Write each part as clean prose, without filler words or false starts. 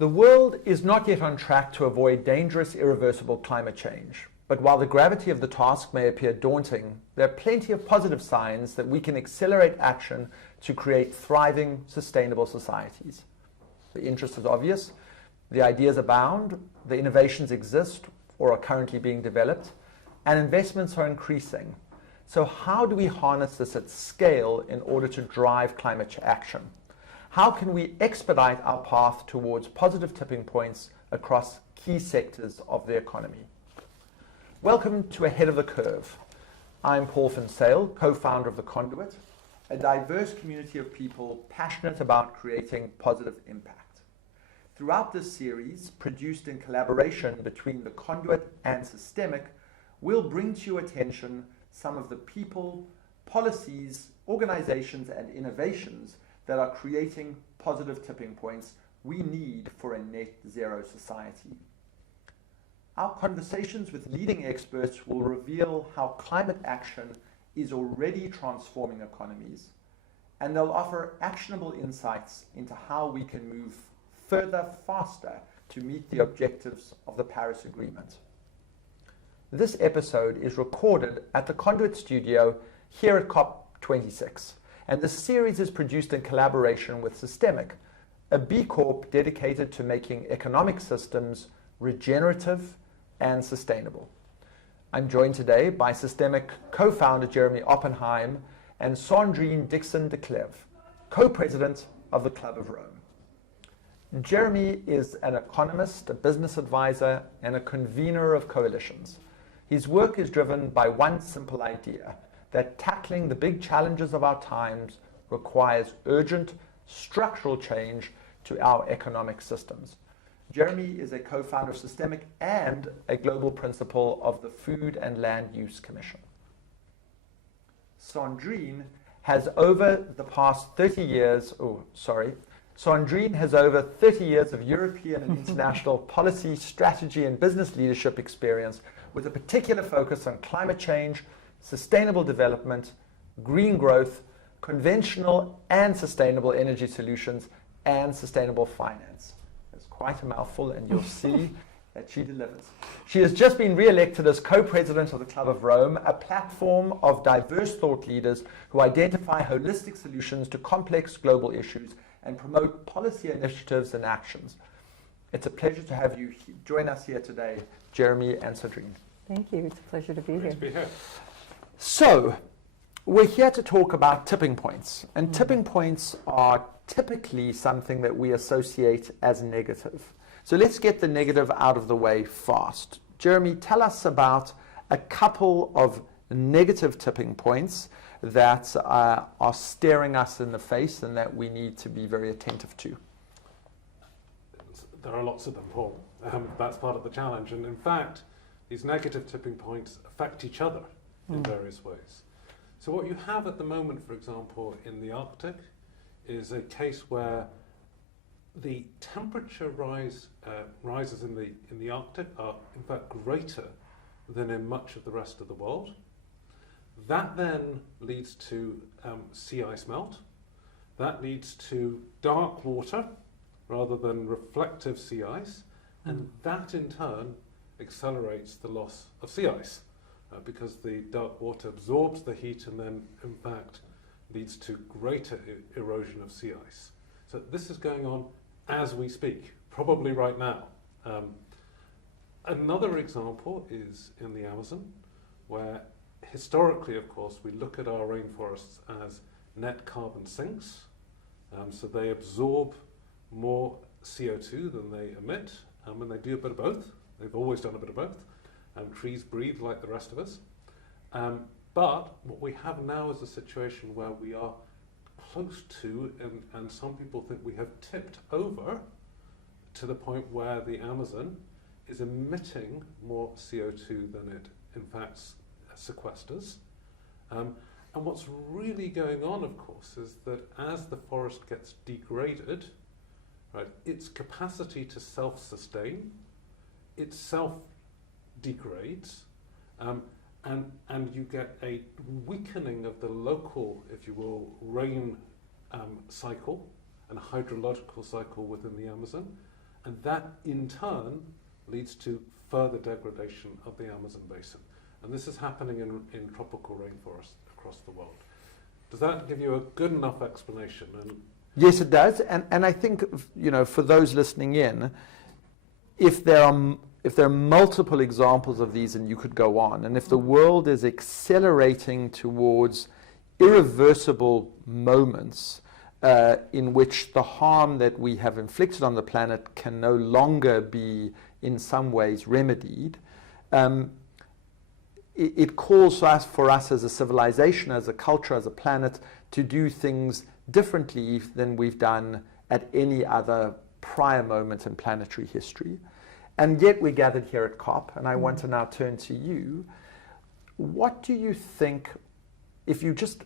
The world is not yet on track to avoid dangerous, irreversible climate change. But while the gravity of the task may appear daunting, there are plenty of positive signs that we can accelerate action to create thriving, sustainable societies. The interest is obvious, the ideas abound, the innovations exist or are currently being developed, and investments are increasing. So how do we harness this at scale in order to drive climate action? How can we expedite our path towards positive tipping points across key sectors of the economy? Welcome to Ahead of the Curve. I'm Paul Finsale, co-founder of The Conduit, a diverse community of people passionate about creating positive impact. Throughout this series, produced in collaboration between The Conduit and SYSTEMIQ, we'll bring to your attention some of the people, policies, organizations, and innovations that are creating positive tipping points we need for a net zero society. Our conversations with leading experts will reveal how climate action is already transforming economies, and they'll offer actionable insights into how we can move further, faster to meet the objectives of the Paris Agreement. This episode is recorded at the Conduit Studio here at COP26, and this series is produced in collaboration with SYSTEMIQ, a B Corp dedicated to making economic systems regenerative and sustainable. I'm joined today by SYSTEMIQ co-founder Jeremy Oppenheim and Sandrine Dixson-Decleve, co-president of the Club of Rome. Jeremy is an economist, a business advisor, and a convener of coalitions. His work is driven by one simple idea, that tackling the big challenges of our times requires urgent structural change to our economic systems. Jeremy is a co-founder of SYSTEMIQ and a global principal of the Food and Land Use Commission. Sandrine has over 30 years of European and international policy, strategy, and business leadership experience with a particular focus on climate change, sustainable development, green growth, conventional and sustainable energy solutions, and sustainable finance. It's quite a mouthful, and you'll see that she delivers. She has just been re-elected as co-president of the Club of Rome, a platform of diverse thought leaders who identify holistic solutions to complex global issues and promote policy initiatives and actions. It's a pleasure to have you join us here today, Jeremy and Sandrine. Thank you. It's a pleasure to be here. Great to be here. So, we're here to talk about tipping points. And tipping points are typically something that we associate as negative. So let's get the negative out of the way fast. Jeremy, tell us about a couple of negative tipping points that are staring us in the face and that we need to be very attentive to. There are lots of them, Paul. That's part of the challenge. And in fact, these negative tipping points affect each other in various ways. So what you have at the moment, for example, in the Arctic, is a case where the temperature rises in the Arctic are in fact greater than in much of the rest of the world. That then leads to sea ice melt. That leads to dark water rather than reflective sea ice, and that in turn accelerates the loss of sea ice because the dark water absorbs the heat and then in fact leads to greater erosion of sea ice. So this is going on as we speak, probably right now. Another example is in the Amazon, where historically, of course, we look at our rainforests as net carbon sinks. So they absorb more CO2 than they emit, and they do a bit of both. They've always done a bit of both. Trees breathe like the rest of us. But what we have now is a situation where we are close to, and some people think we have tipped over to the point where the Amazon is emitting more CO2 than it in fact sequesters. And what's really going on, of course, is that as the forest gets degraded, right, its capacity to self-sustain itself degrades, and you get a weakening of the local, if you will, rain cycle and hydrological cycle within the Amazon, And that, in turn, leads to further degradation of the Amazon basin. And this is happening in tropical rainforests across the world. Does that give you a good enough explanation? And yes, it does. And I think, for those listening in, if there are multiple examples of these, and you could go on, and if the world is accelerating towards irreversible moments in which the harm that we have inflicted on the planet can no longer be in some ways remedied, it calls for us as a civilization, as a culture, as a planet, to do things differently than we've done at any other prior moment in planetary history. And yet we're gathered here at COP, and I want to now turn to you. What do you think, if you just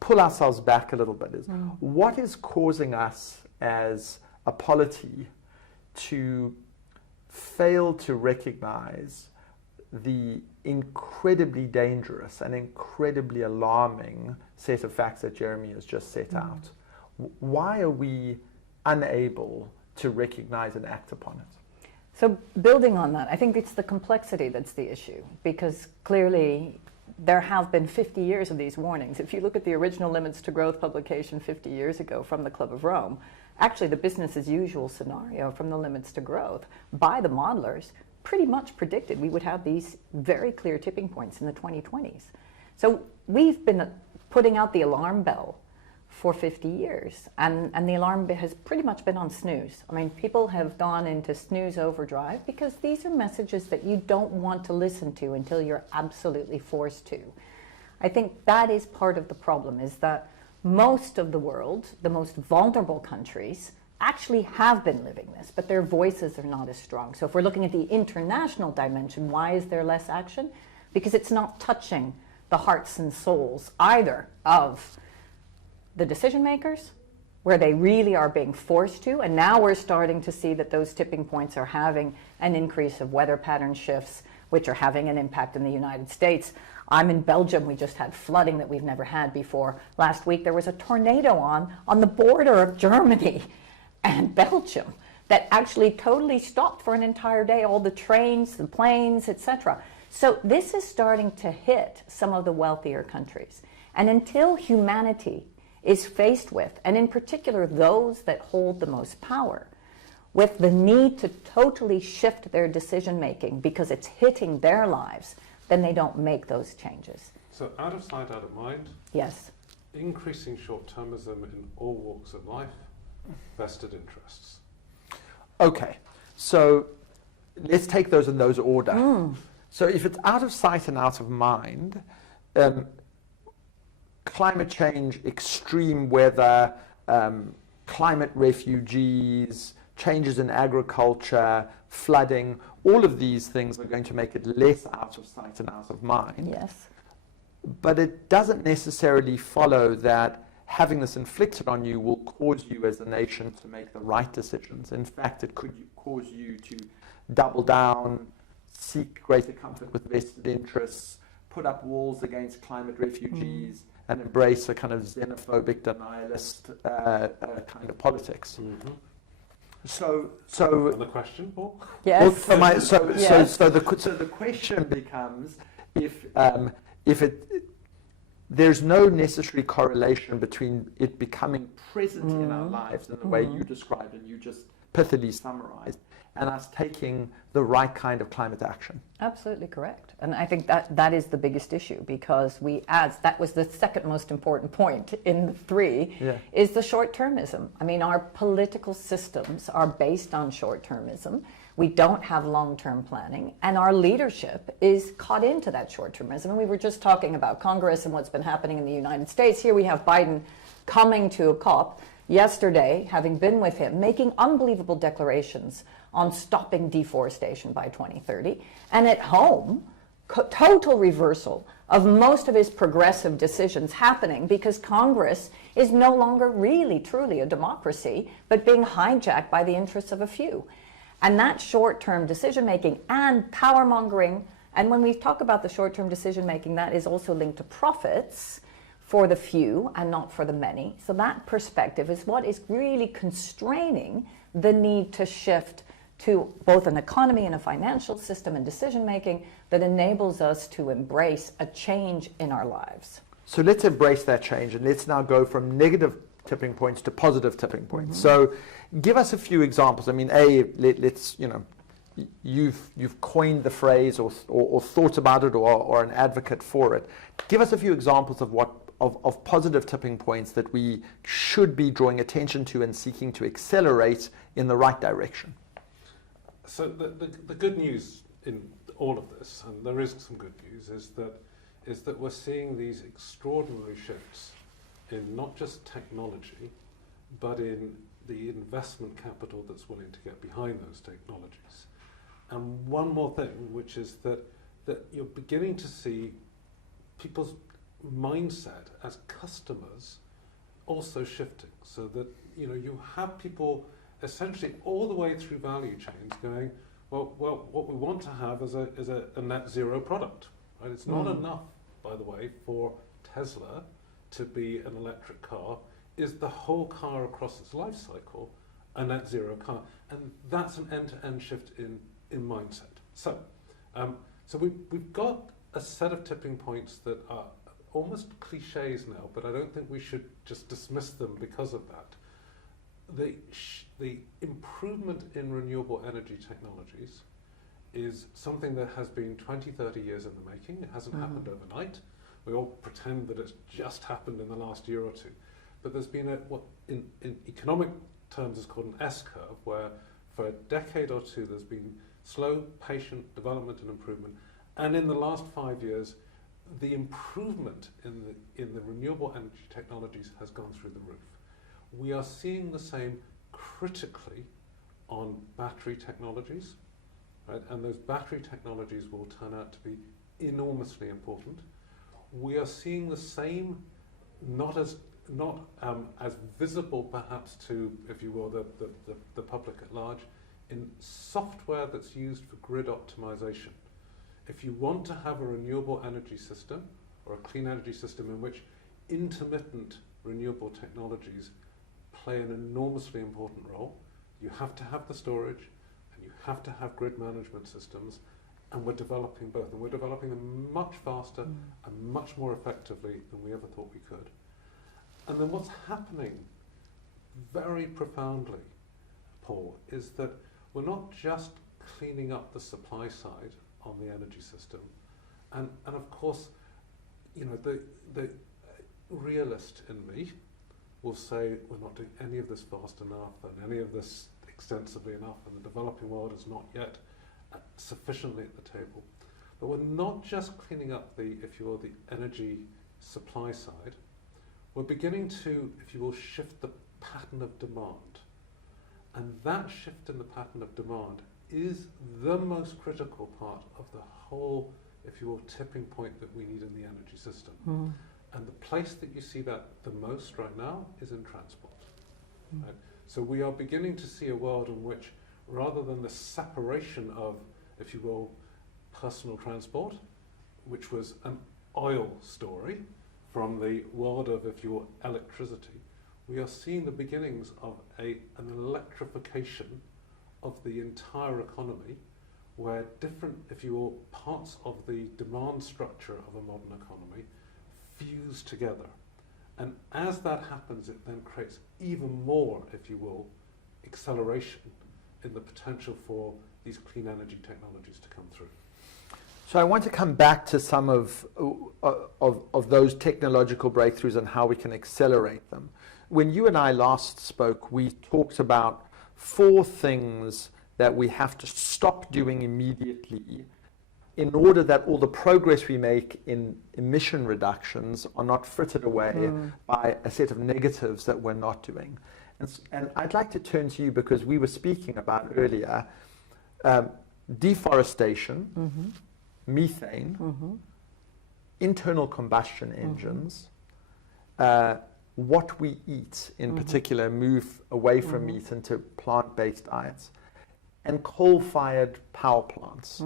pull ourselves back a little bit, what is causing us as a polity to fail to recognize the incredibly dangerous and incredibly alarming set of facts that Jeremy has just set out? Why are we unable to recognize and act upon it? So building on that, I think it's the complexity that's the issue, because clearly there have been 50 years of these warnings. If you look at the original Limits to Growth publication 50 years ago from the Club of Rome, actually the business as usual scenario from the Limits to Growth by the modelers pretty much predicted we would have these very clear tipping points in the 2020s. So we've been putting out the alarm bell for 50 years, and the alarm has pretty much been on snooze. I mean, people have gone into snooze overdrive because these are messages that you don't want to listen to until you're absolutely forced to. I think that is part of the problem, is that most of the world, the most vulnerable countries, actually have been living this, but their voices are not as strong. So if we're looking at the international dimension, why is there less action? Because it's not touching the hearts and souls either of the decision makers, where they really are being forced to, and now we're starting to see that those tipping points are having an increase of weather pattern shifts, which are having an impact in the United States. I'm in Belgium. We just had flooding that we've never had before. Last week there was a tornado on the border of Germany and Belgium that actually totally stopped for an entire day all the trains, the planes, etc. So this is starting to hit some of the wealthier countries. And until humanity is faced with, and in particular those that hold the most power, with the need to totally shift their decision making because it's hitting their lives, then they don't make those changes. so out of sight, out of mind, Yes. increasing short-termism in all walks of life, vested interests. Okay, so let's take those in those order. So if it's out of sight and out of mind, climate change, extreme weather, climate refugees, changes in agriculture, flooding, all of these things are going to make it less out of sight and out of mind. Yes. But it doesn't necessarily follow that having this inflicted on you will cause you as a nation to make the right decisions. In fact, it could cause you to double down, seek greater comfort with vested interests, put up walls against climate refugees, and embrace a kind of xenophobic, denialist kind of politics. So Another question, Paul? Yes. well, so Yes. the question becomes if there's no necessary correlation between it becoming present in our lives in the way you described and you just pithily summarized, and us taking the right kind of climate action. Absolutely correct. And I think that is the biggest issue, because that was the second most important point in the three, is the short-termism. I mean, our political systems are based on short-termism. We don't have long-term planning, and our leadership is caught into that short-termism. And we were just talking about Congress and what's been happening in the United States. Here we have Biden coming to a COP yesterday, having been with him, making unbelievable declarations on stopping deforestation by 2030. And at home, total reversal of most of his progressive decisions happening because Congress is no longer really, truly a democracy, but being hijacked by the interests of a few. And that short-term decision-making and power-mongering, and when we talk about the short-term decision-making, that is also linked to profits for the few and not for the many. So that perspective is what is really constraining the need to shift to both an economy and a financial system and decision making that enables us to embrace a change in our lives. So let's embrace that change, and let's now go from negative tipping points to positive tipping points. So give us a few examples. I mean, let's, you've coined the phrase or thought about it or an advocate for it. Give us a few examples of positive tipping points that we should be drawing attention to and seeking to accelerate in the right direction. So the good news in all of this, and there is some good news, is that we're seeing these extraordinary shifts in not just technology, but in the investment capital that's willing to get behind those technologies. And one more thing, which is that you're beginning to see people's mindset as customers also shifting, so that you have people essentially all the way through value chains going, well, what we want to have is a net zero product. Right? It's not enough, by the way, for Tesla to be an electric car. Is the whole car across its life cycle a net zero car? And that's an end-to-end shift in mindset. So we've got a set of tipping points that are almost cliches now, but I don't think we should just dismiss them because of that. The improvement in renewable energy technologies is something that has been 20, 30 years in the making. It hasn't happened overnight. We all pretend that it's just happened in the last year or two. But there's been what in economic terms is called an S-curve, where for a decade or two there's been slow, patient development and improvement. And in the last 5 years, the improvement in the renewable energy technologies has gone through the roof. We are seeing the same critically on battery technologies, right? And those battery technologies will turn out to be enormously important. We are seeing the same, not as visible perhaps to, if you will, the public at large, in software that's used for grid optimization. If you want to have a renewable energy system or a clean energy system in which intermittent renewable technologies play an enormously important role, you have to have the storage and you have to have grid management systems, and we're developing both, and we're developing them much faster and much more effectively than we ever thought we could. And then what's happening very profoundly, Paul, is that we're not just cleaning up the supply side on the energy system, and of course, the realist in me will say we're not doing any of this fast enough and any of this extensively enough, and the developing world is not yet sufficiently at the table. But we're not just cleaning up the, if you will, the energy supply side. We're beginning to, if you will, shift the pattern of demand. And that shift in the pattern of demand is the most critical part of the whole, if you will, tipping point that we need in the energy system. And the place that you see that the most right now is in transport. Right? So we are beginning to see a world in which, rather than the separation of, if you will, personal transport, which was an oil story, from the world of, if you will, electricity, we are seeing the beginnings of an electrification of the entire economy, where different, if you will, parts of the demand structure of a modern economy fuse together. And as that happens, it then creates even more, if you will, acceleration in the potential for these clean energy technologies to come through. So I want to come back to some of those technological breakthroughs and how we can accelerate them. When you and I last spoke, we talked about 4 things that we have to stop doing immediately in order that all the progress we make in emission reductions are not frittered away by a set of negatives that we're not doing. And I'd like to turn to you, because we were speaking about earlier deforestation, methane, internal combustion engines, what we eat in particular, move away from meat into plant-based diets, and coal-fired power plants.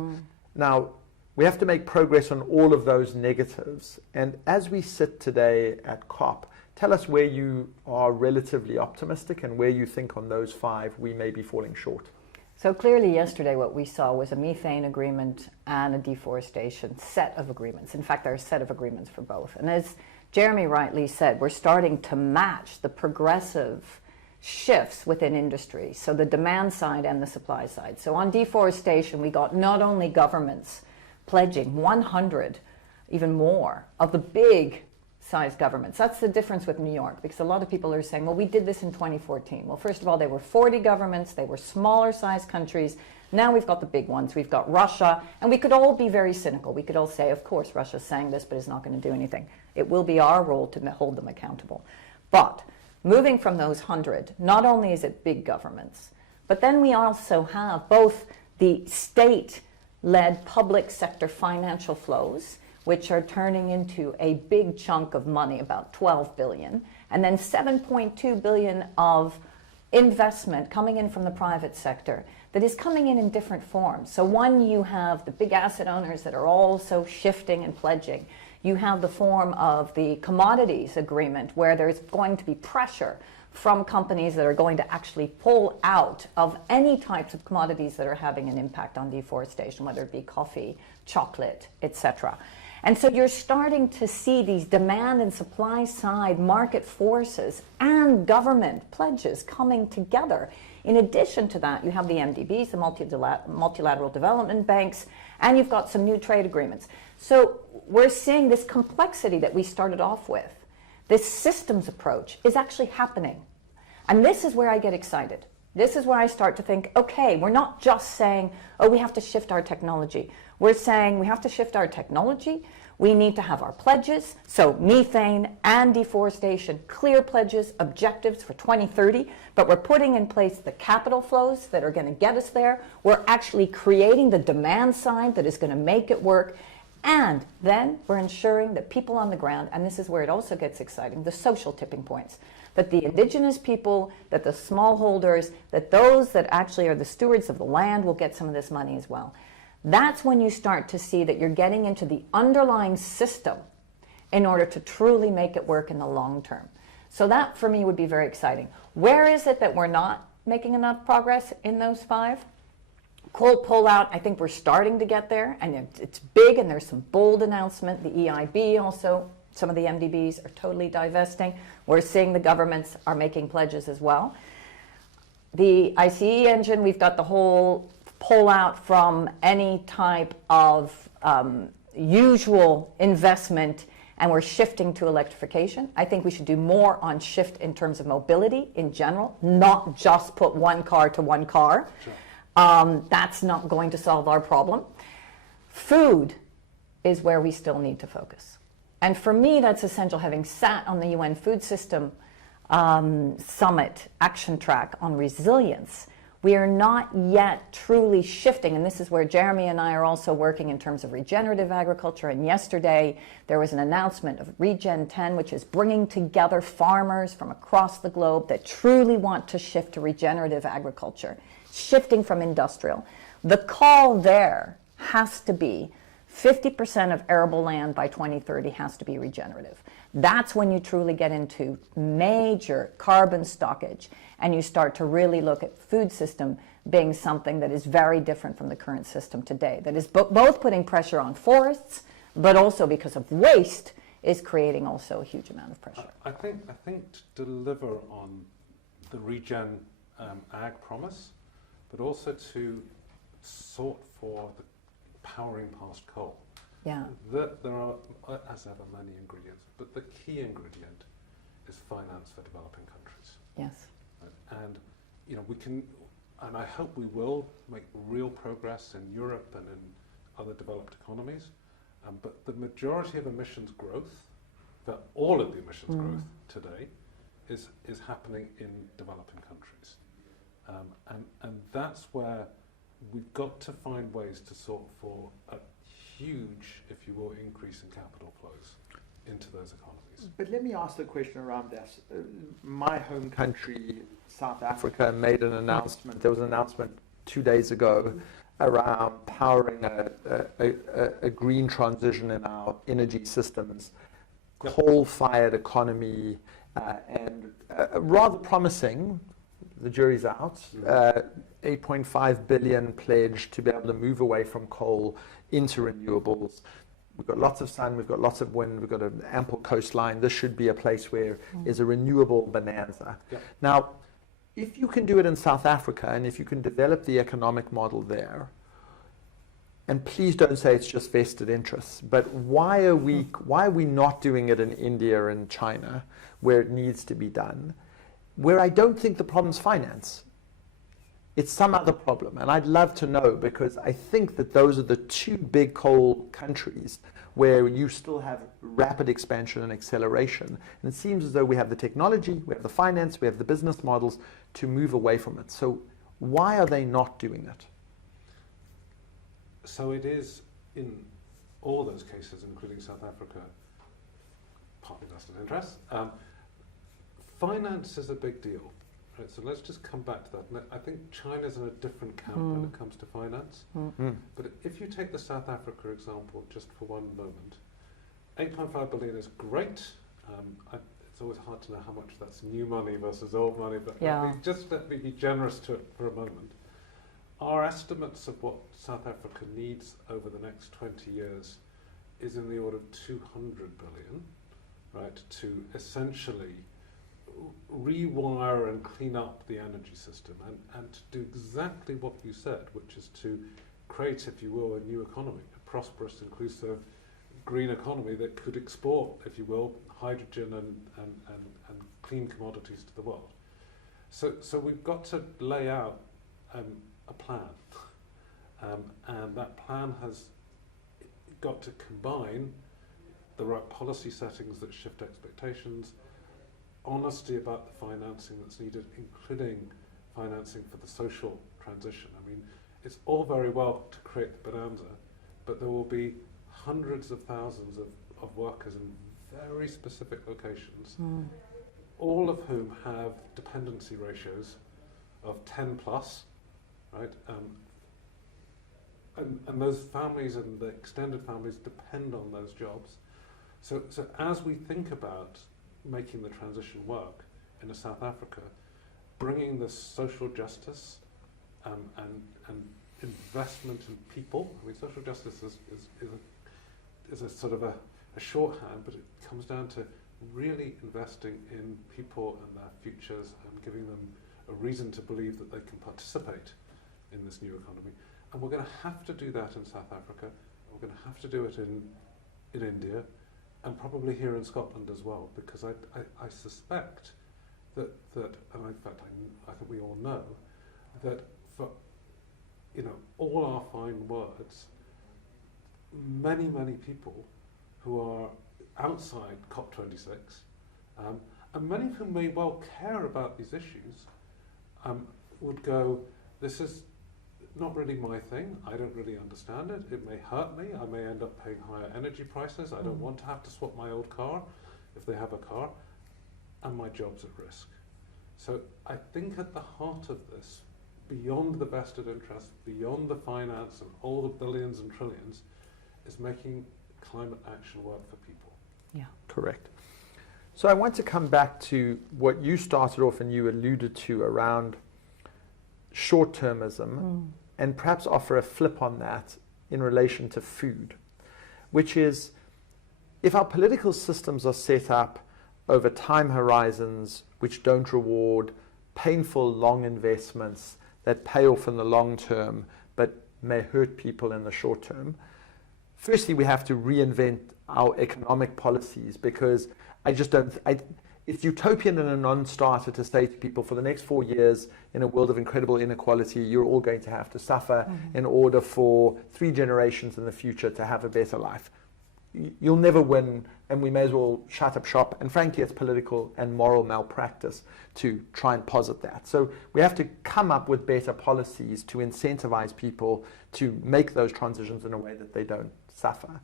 Now, we have to make progress on all of those negatives. And as we sit today at COP, tell us where you are relatively optimistic and where you think on those 5 we may be falling short. So clearly yesterday what we saw was a methane agreement and a deforestation set of agreements. In fact, there are a set of agreements for both. And as Jeremy rightly said, we're starting to match the progressive shifts within industry, so the demand side and the supply side. So on deforestation, we got not only governments pledging 100, even more, of the big size governments. That's the difference with New York, because a lot of people are saying, well, we did this in 2014. Well, first of all, they were 40 governments, they were smaller size countries. Now we've got the big ones. We've got Russia, and we could all be very cynical. We could all say, of course, Russia's saying this, but it's not going to do anything. It will be our role to hold them accountable. But moving from those 100, not only is it big governments, but then we also have both the state-led public sector financial flows, which are turning into a big chunk of money, about 12 billion, and then 7.2 billion of investment coming in from the private sector that is coming in different forms. So one, you have the big asset owners that are also shifting and pledging. You have the form of the commodities agreement, where there's going to be pressure from companies that are going to actually pull out of any types of commodities that are having an impact on deforestation, whether it be coffee, chocolate, etc. And so you're starting to see these demand and supply side market forces and government pledges coming together. In addition to that, you have the MDBs, the multilateral development banks, and you've got some new trade agreements. So we're seeing this complexity that we started off with. This systems approach is actually happening. And this is where I get excited. This is where I start to think, okay, we're not just saying, oh, we have to shift our technology. We're saying we have to shift our technology. We need to have our pledges, so methane and deforestation, clear pledges, objectives for 2030, but we're putting in place the capital flows that are going to get us there. We're actually creating the demand side that is going to make it work. And then we're ensuring that people on the ground, and this is where it also gets exciting, the social tipping points, that the indigenous people, that the smallholders, that those that actually are the stewards of the land will get some of this money as well. That's when you start to see that you're getting into the underlying system in order to truly make it work in the long term. So that, for me, would be very exciting. Where is it that we're not making enough progress in those 5? Coal pull-out, I think we're starting to get there, and it's big, and there's some bold announcement. The EIB also, some of the MDBs are totally divesting. We're seeing the governments are making pledges as well. The ICE engine, we've got the whole pull out from any type of usual investment, and we're shifting to electrification. I think we should do more on shift in terms of mobility in general, not just put one car to one car. Sure. That's not going to solve our problem. Food is where we still need to focus. And for me, that's essential. Having sat on the UN Food System Summit action track on resilience, we are not yet truly shifting, and this is where Jeremy and I are also working in terms of regenerative agriculture. And yesterday there was an announcement of Regen 10, which is bringing together farmers from across the globe that truly want to shift to regenerative agriculture, shifting from industrial. The call there has to be 50% of arable land by 2030 has to be regenerative. That's when you truly get into major carbon stockage, and you start to really look at food system being something that is very different from the current system today, that is both putting pressure on forests, but also because of waste is creating also a huge amount of pressure. I think to deliver on the regen ag promise, but also to sort for the powering past coal. Yeah. There are, as ever, many ingredients, but the key ingredient is finance for developing countries. Yes. And we can, and I hope we will make real progress in Europe and in other developed economies. But the majority of emissions growth, all of the emissions growth today, is happening in developing countries, and that's where we've got to find ways to sort for a huge, if you will, increase in capital flows into those economies. But let me ask the question around that. My home country, South Africa, made an announcement. There was an announcement 2 days ago around powering a green transition in our energy systems, coal-fired economy, and rather promising, the jury's out. 8.5 billion pledged to be able to move away from coal into renewables. We've got lots of sun, we've got lots of wind, we've got an ample coastline. This should be a place where is a renewable bonanza. Yeah. Now, if you can do it in South Africa, and if you can develop the economic model there, and please don't say it's just vested interests, but why are we not doing it in India and China, where it needs to be done, where I don't think the problem's finance. It's some other problem, and I'd love to know, because I think that those are the two big coal countries where you still have rapid expansion and acceleration. And it seems as though we have the technology, we have the finance, we have the business models to move away from it. So why are they not doing it? So it is, in all those cases, including South Africa, partly vested interest. Finance is a big deal. Right, so let's just come back to that. And I think China's in a different camp when it comes to finance. But if you take the South Africa example just for one moment, 8.5 billion is great. It's always hard to know how much that's new money versus old money, but let me be generous to it for a moment. Our estimates of what South Africa needs over the next 20 years is in the order of 200 billion, right, to essentially rewire and clean up the energy system and to do exactly what you said, which is to create, if you will, a new economy, a prosperous, inclusive, green economy that could export, if you will, hydrogen and clean commodities to the world. So we've got to lay out a plan, and that plan has got to combine the right policy settings that shift expectations, honesty about the financing that's needed, including financing for the social transition. I mean, it's all very well to create the bonanza, but there will be hundreds of thousands of workers in very specific locations, all of whom have dependency ratios of 10 plus, right? And those families and the extended families depend on those jobs. So as we think about making the transition work in South Africa, bringing the social justice and investment in people. I mean, social justice is a sort of a shorthand, but it comes down to really investing in people and their futures and giving them a reason to believe that they can participate in this new economy. And we're going to have to do that in South Africa. We're going to have to do it in India, and probably here in Scotland as well, because I suspect that, and in fact I think we all know, that for all our fine words, many people who are outside COP26, and many of whom may well care about these issues, would go, this is not really my thing, I don't really understand it, it may hurt me, I may end up paying higher energy prices, I don't want to have to swap my old car, if they have a car, and my job's at risk. So I think at the heart of this, beyond the vested interest, beyond the finance and all the billions and trillions, is making climate action work for people. Yeah. Correct. So I want to come back to what you started off and you alluded to around short-termism, and perhaps offer a flip on that in relation to food, which is, if our political systems are set up over time horizons which don't reward painful long investments that pay off in the long term but may hurt people in the short term, firstly we have to reinvent our economic policies, because it's utopian and a non-starter to say to people, for the next 4 years in a world of incredible inequality, you're all going to have to suffer in order for 3 generations in the future to have a better life. You'll never win, and we may as well shut up shop. And frankly, it's political and moral malpractice to try and posit that. So we have to come up with better policies to incentivize people to make those transitions in a way that they don't suffer.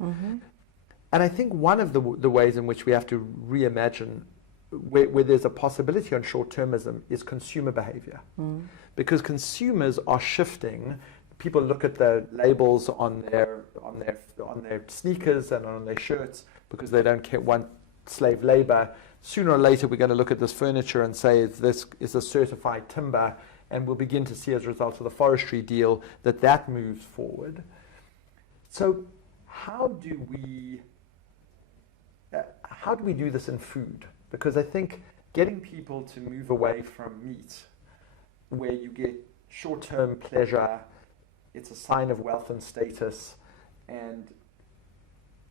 And I think one of the ways in which we have to reimagine where there's a possibility on short-termism is consumer behavior, because consumers are shifting. People look at the labels on their sneakers and on their shirts because they don't want slave labor. sooner or later we're going to look at this furniture and say this is a certified timber, and we'll begin to see as a result of the forestry deal that moves forward. So how do we do this in food? Because I think getting people to move away from meat, where you get short-term pleasure, it's a sign of wealth and status, and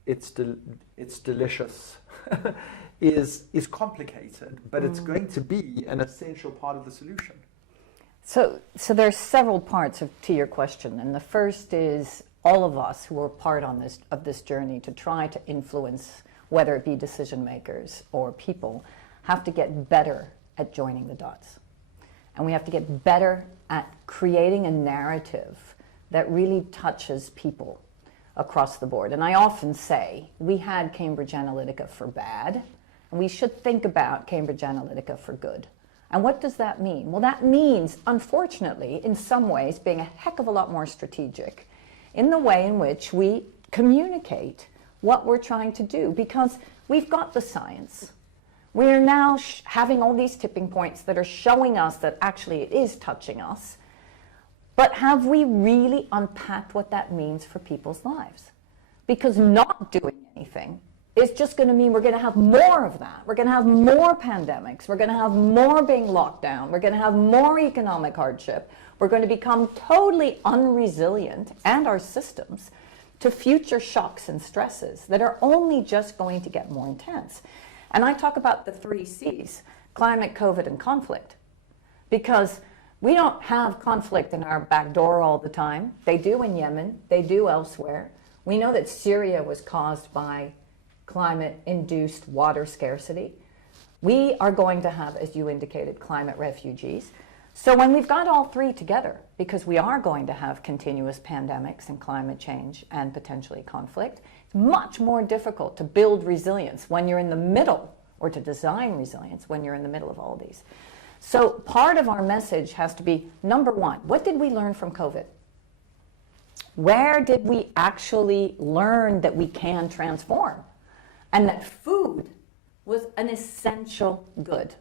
it's delicious, is complicated, but it's going to be an essential part of the solution. So there's several parts to your question, and the first is all of us who are part of this journey to try to influence, whether it be decision makers or people, have to get better at joining the dots. And we have to get better at creating a narrative that really touches people across the board. And I often say, we had Cambridge Analytica for bad, and we should think about Cambridge Analytica for good. And what does that mean? Well, that means, unfortunately, in some ways, being a heck of a lot more strategic in the way in which we communicate what we're trying to do, because we've got the science. We are now having all these tipping points that are showing us that actually it is touching us. But have we really unpacked what that means for people's lives? Because not doing anything is just going to mean we're going to have more of that. We're going to have more pandemics. We're going to have more being locked down. We're going to have more economic hardship. We're going to become totally unresilient, and our systems, to future shocks and stresses that are only just going to get more intense. And I talk about the 3 C's, climate, COVID, and conflict, because we don't have conflict in our back door all the time. They do in Yemen. They do elsewhere. We know that Syria was caused by climate-induced water scarcity. We are going to have, as you indicated, climate refugees. So when we've got all 3 together, because we are going to have continuous pandemics and climate change and potentially conflict, it's much more difficult to build resilience when you're in the middle, or to design resilience when you're in the middle of all these. So part of our message has to be, number 1, what did we learn from COVID? Where did we actually learn that we can transform? And that food was an essential good.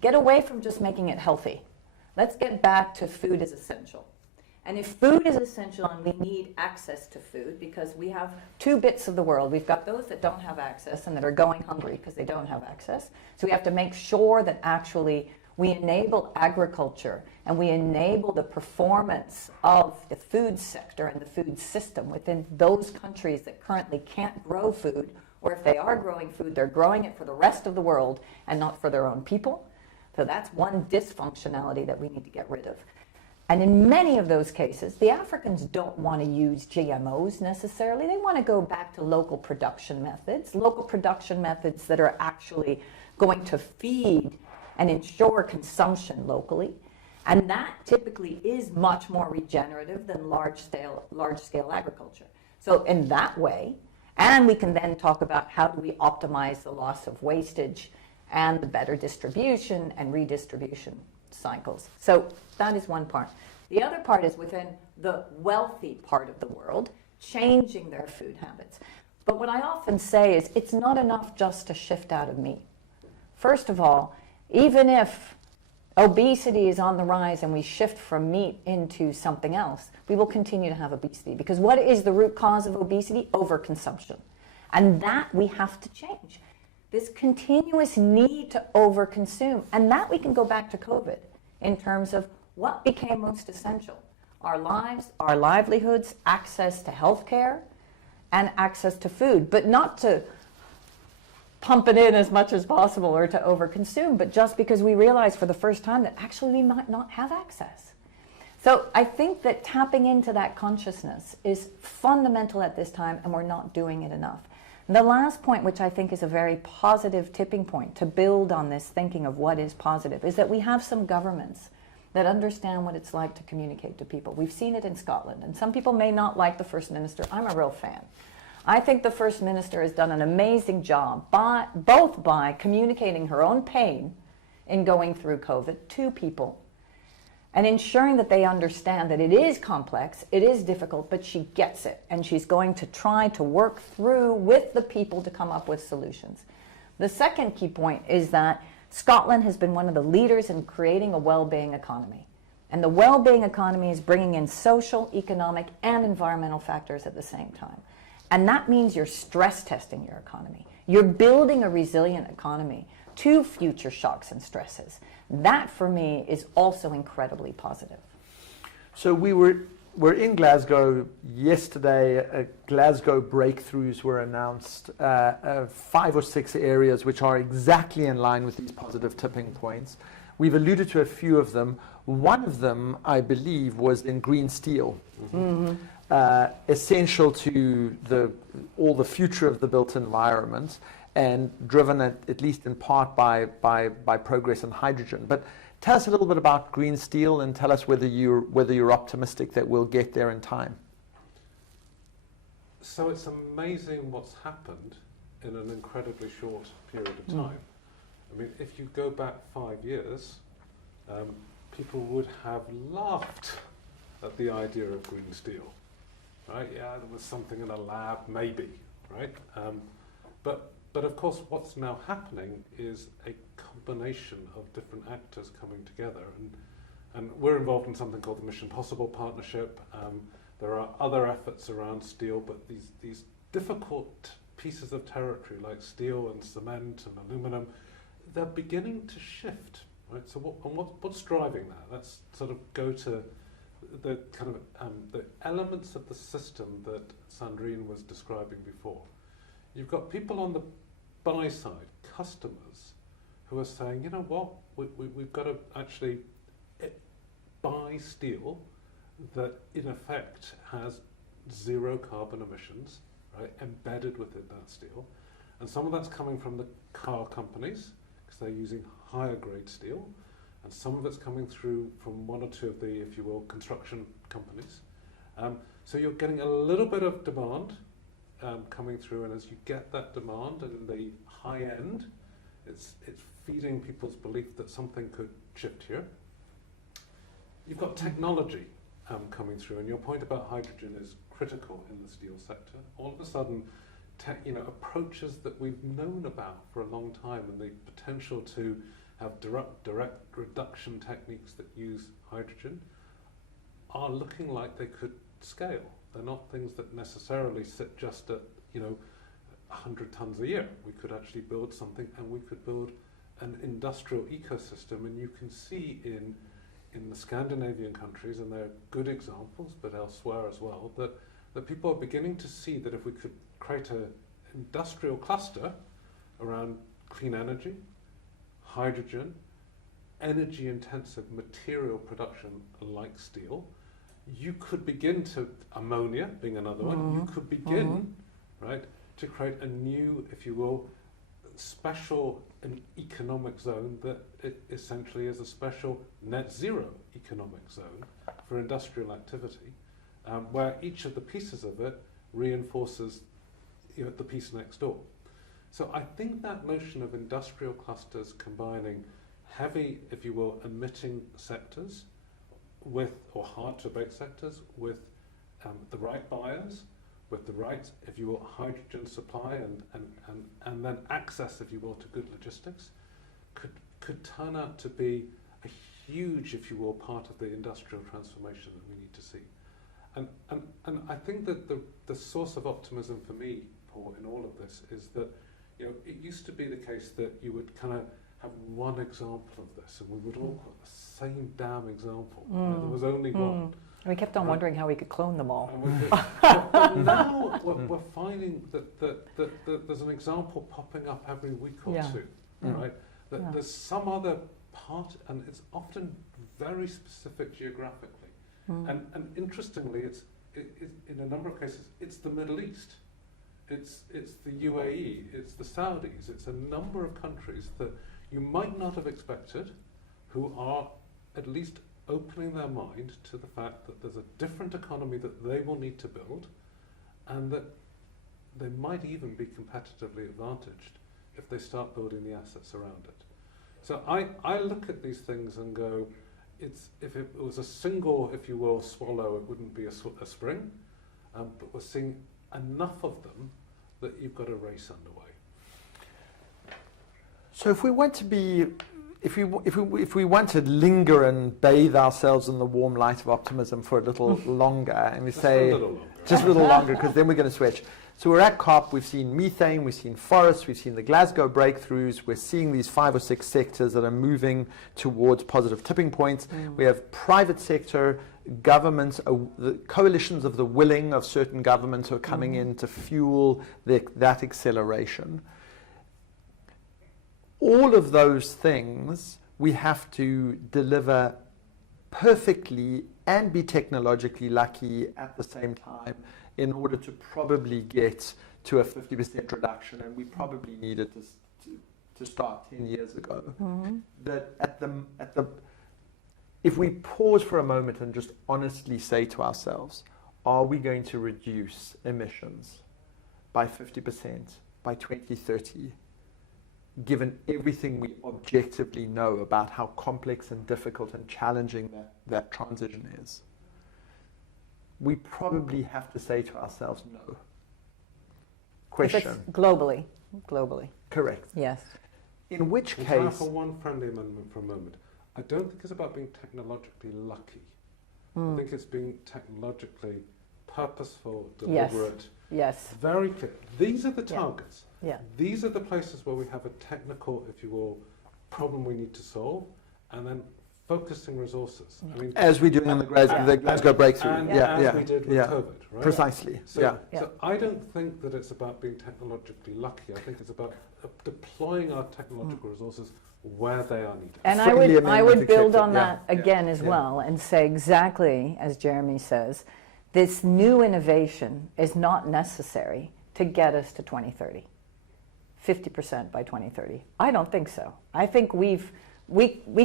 Get away from just making it healthy. Let's get back to food is essential. And if food is essential and we need access to food, because we have 2 bits of the world. We've got those that don't have access and that are going hungry because they don't have access. So we have to make sure that actually we enable agriculture and we enable the performance of the food sector and the food system within those countries that currently can't grow food, or if they are growing food, they're growing it for the rest of the world and not for their own people. So that's one dysfunctionality that we need to get rid of. And in many of those cases, the Africans don't want to use GMOs necessarily. They want to go back to local production methods that are actually going to feed and ensure consumption locally. And that typically is much more regenerative than large-scale agriculture. So in that way, and we can then talk about how do we optimize the loss of wastage and the better distribution and redistribution cycles. So that is one part. The other part is within the wealthy part of the world, changing their food habits. But what I often say is it's not enough just to shift out of meat. First of all, even if obesity is on the rise and we shift from meat into something else, we will continue to have obesity. Because what is the root cause of obesity? Overconsumption. And that we have to change. This continuous need to overconsume. And that we can go back to COVID in terms of what became most essential. Our lives, our livelihoods, access to healthcare, and access to food. But not to pump it in as much as possible or to overconsume, but just because we realized for the first time that actually we might not have access. So I think that tapping into that consciousness is fundamental at this time, and we're not doing it enough. And the last point, which I think is a very positive tipping point to build on this thinking of what is positive, is that we have some governments that understand what it's like to communicate to people. We've seen it in Scotland, and some people may not like the First Minister. I'm a real fan. I think the First Minister has done an amazing job, both by communicating her own pain in going through COVID to people and ensuring that they understand that it is complex, it is difficult, but she gets it, and she's going to try to work through with the people to come up with solutions. The second key point is that Scotland has been one of the leaders in creating a well-being economy. And the well-being economy is bringing in social, economic, and environmental factors at the same time. And that means you're stress testing your economy. You're building a resilient economy to future shocks and stresses. That, for me, is also incredibly positive. So we're in Glasgow yesterday. Glasgow breakthroughs were announced, 5 or 6 areas which are exactly in line with these positive tipping points. We've alluded to a few of them. One of them, I believe, was in green steel, essential to all the future of the built environment, and driven at least in part by progress in hydrogen. But tell us a little bit about green steel, and tell us whether you're optimistic that we'll get there in time. So it's amazing what's happened in an incredibly short period of time. I mean, if you go back 5 years, people would have laughed at the idea of green steel, right? Yeah, there was something in a lab, maybe, right? But of course, what's now happening is a combination of different actors coming together, and we're involved in something called the Mission Possible Partnership. There are other efforts around steel, but these difficult pieces of territory like steel and cement and aluminum, they're beginning to shift, right? So what's driving that? Let's sort of go to the kind of the elements of the system that Sandrine was describing before. You've got people on the buy side, customers, who are saying, you know what, we've got to actually buy steel that in effect has 0 carbon emissions, right, embedded within that steel. And some of that's coming from the car companies, because they're using higher grade steel, and some of it's coming through from 1 or 2 of the, if you will, construction companies. So you're getting a little bit of demand coming through, and as you get that demand and the high end, it's feeding people's belief that something could shift here. You've got technology coming through, and your point about hydrogen is critical in the steel sector. All of a sudden, approaches that we've known about for a long time, and the potential to have direct reduction techniques that use hydrogen are looking like they could scale. They're not things that necessarily sit just at 100 tons a year. We could actually build something, and we could build an industrial ecosystem. And you can see in the Scandinavian countries, and they're good examples, but elsewhere as well, that people are beginning to see that if we could create an industrial cluster around clean energy, hydrogen, energy-intensive material production like steel, you could begin to, ammonia being another one, you could begin, right, to create a new, if you will, special and economic zone that it essentially is a special net zero economic zone for industrial activity, where each of the pieces of it reinforces the piece next door. So I think that notion of industrial clusters combining heavy, if you will, emitting sectors with, or hard to abate sectors, with the right buyers, with the right, if you will, hydrogen supply and then access, if you will, to good logistics, could turn out to be a huge, if you will, part of the industrial transformation that we need to see. And I think that the source of optimism for me, Paul, in all of this is that it used to be the case that you would kind of have one example of this, and we would all quote the same damn example. There was only one. We kept on wondering how we could clone them all. But now we're finding that there's an example popping up every week or two, right? That there's some other part, and it's often very specific geographically. And interestingly, it's in a number of cases, it's the Middle East. It's the UAE, it's the Saudis, it's a number of countries that you might not have expected, who are at least opening their mind to the fact that there's a different economy that they will need to build, and that they might even be competitively advantaged if they start building the assets around it. So I look at these things and go, if it was a single, if you will, swallow, it wouldn't be a spring, but we're seeing enough of them that you've got a race underway. So if we want to be, if we want to linger and bathe ourselves in the warm light of optimism for a little longer, and we say just a little longer, because then we're going to switch. So we're at COP, we've seen methane, we've seen forests, we've seen the Glasgow breakthroughs, we're seeing these 5 or 6 sectors that are moving towards positive tipping points. We have private sector, governments, the coalitions of the willing of certain governments who are coming in to fuel that acceleration. All of those things we have to deliver perfectly and be technologically lucky at the same time in order to probably get to a 50% reduction, and we probably needed to start 10 years ago. That if we pause for a moment and just honestly say to ourselves, are we going to reduce emissions by 50% by 2030, given everything we objectively know about how complex and difficult and challenging that transition is? We probably have to say to ourselves, no. Question. If it's globally. Correct. Yes. In which Can I case... offer one friendly amendment for a moment? I don't think it's about being technologically lucky. I think it's being technologically purposeful, deliberate. Yes. Very clear. These are the targets. Yeah. These are the places where we have a technical, if you will, problem we need to solve, and then focusing resources. I mean, as we do in the Glasgow breakthrough. And as we did with COVID, right? Precisely. So I don't think that it's about being technologically lucky. I think it's about deploying our technological resources where they are needed. And I would build on that again as well and say exactly as Jeremy says, this new innovation is not necessary to get us to 2030, 50% by 2030. I don't think so. I think we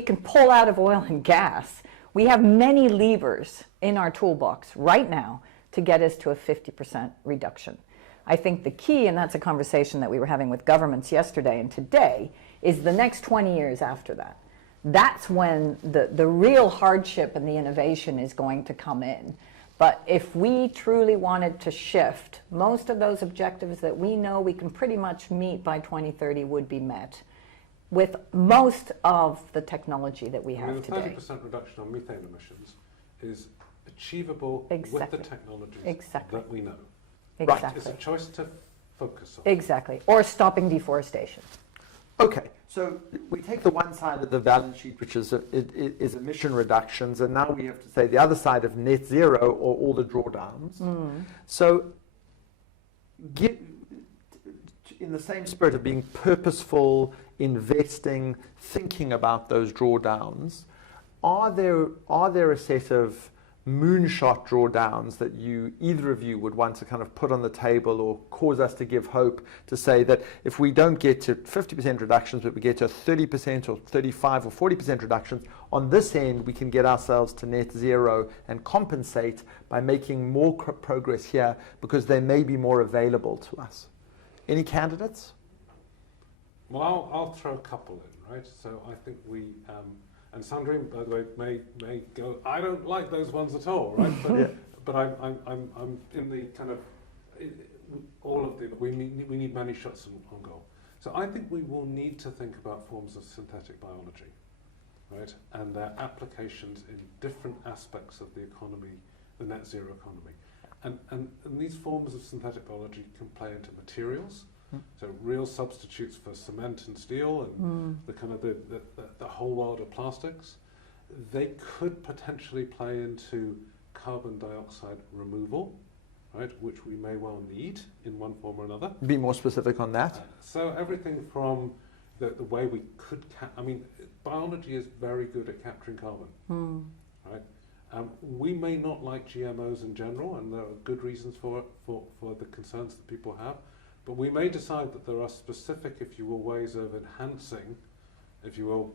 can pull out of oil and gas. We have many levers in our toolbox right now to get us to a 50% reduction. I think the key, and that's a conversation that we were having with governments yesterday and today, is the next 20 years after that. That's when the real hardship and the innovation is going to come in. But if we truly wanted to shift, most of those objectives that we know we can pretty much meet by 2030 would be met with most of the technology that we have today. The 30% reduction on methane emissions is achievable with the technologies that we know. Exactly. Right. It's a choice to focus on. Exactly. Or stopping deforestation. Okay, so we take the one side of the balance sheet, which is emission reductions, and now we have to say the other side of net zero or all the drawdowns. So in the same spirit of being purposeful, investing, thinking about those drawdowns, are there a set of moonshot drawdowns that either of you would want to kind of put on the table or cause us to give hope to say that if we don't get to 50% reductions, but we get to 30% or 35 or 40% reductions, on this end we can get ourselves to net zero and compensate by making more progress here because they may be more available to us? Any candidates? Well, I'll throw a couple in, right? So I think we... and Sandrine, by the way, may go, I don't like those ones at all, right? But, but I'm in the kind of, all of the, we need many shots on goal. So I think we will need to think about forms of synthetic biology, right? And their applications in different aspects of the economy, the net zero economy. And these forms of synthetic biology can play into materials. So real substitutes for cement and steel and the kind of the whole world of plastics. They could potentially play into carbon dioxide removal, right, which we may well need in one form or another. Be more specific on that. So everything from the way we could, I mean, biology is very good at capturing carbon, right? We may not like GMOs in general, and there are good reasons for the concerns that people have. But we may decide that there are specific, if you will, ways of enhancing, if you will,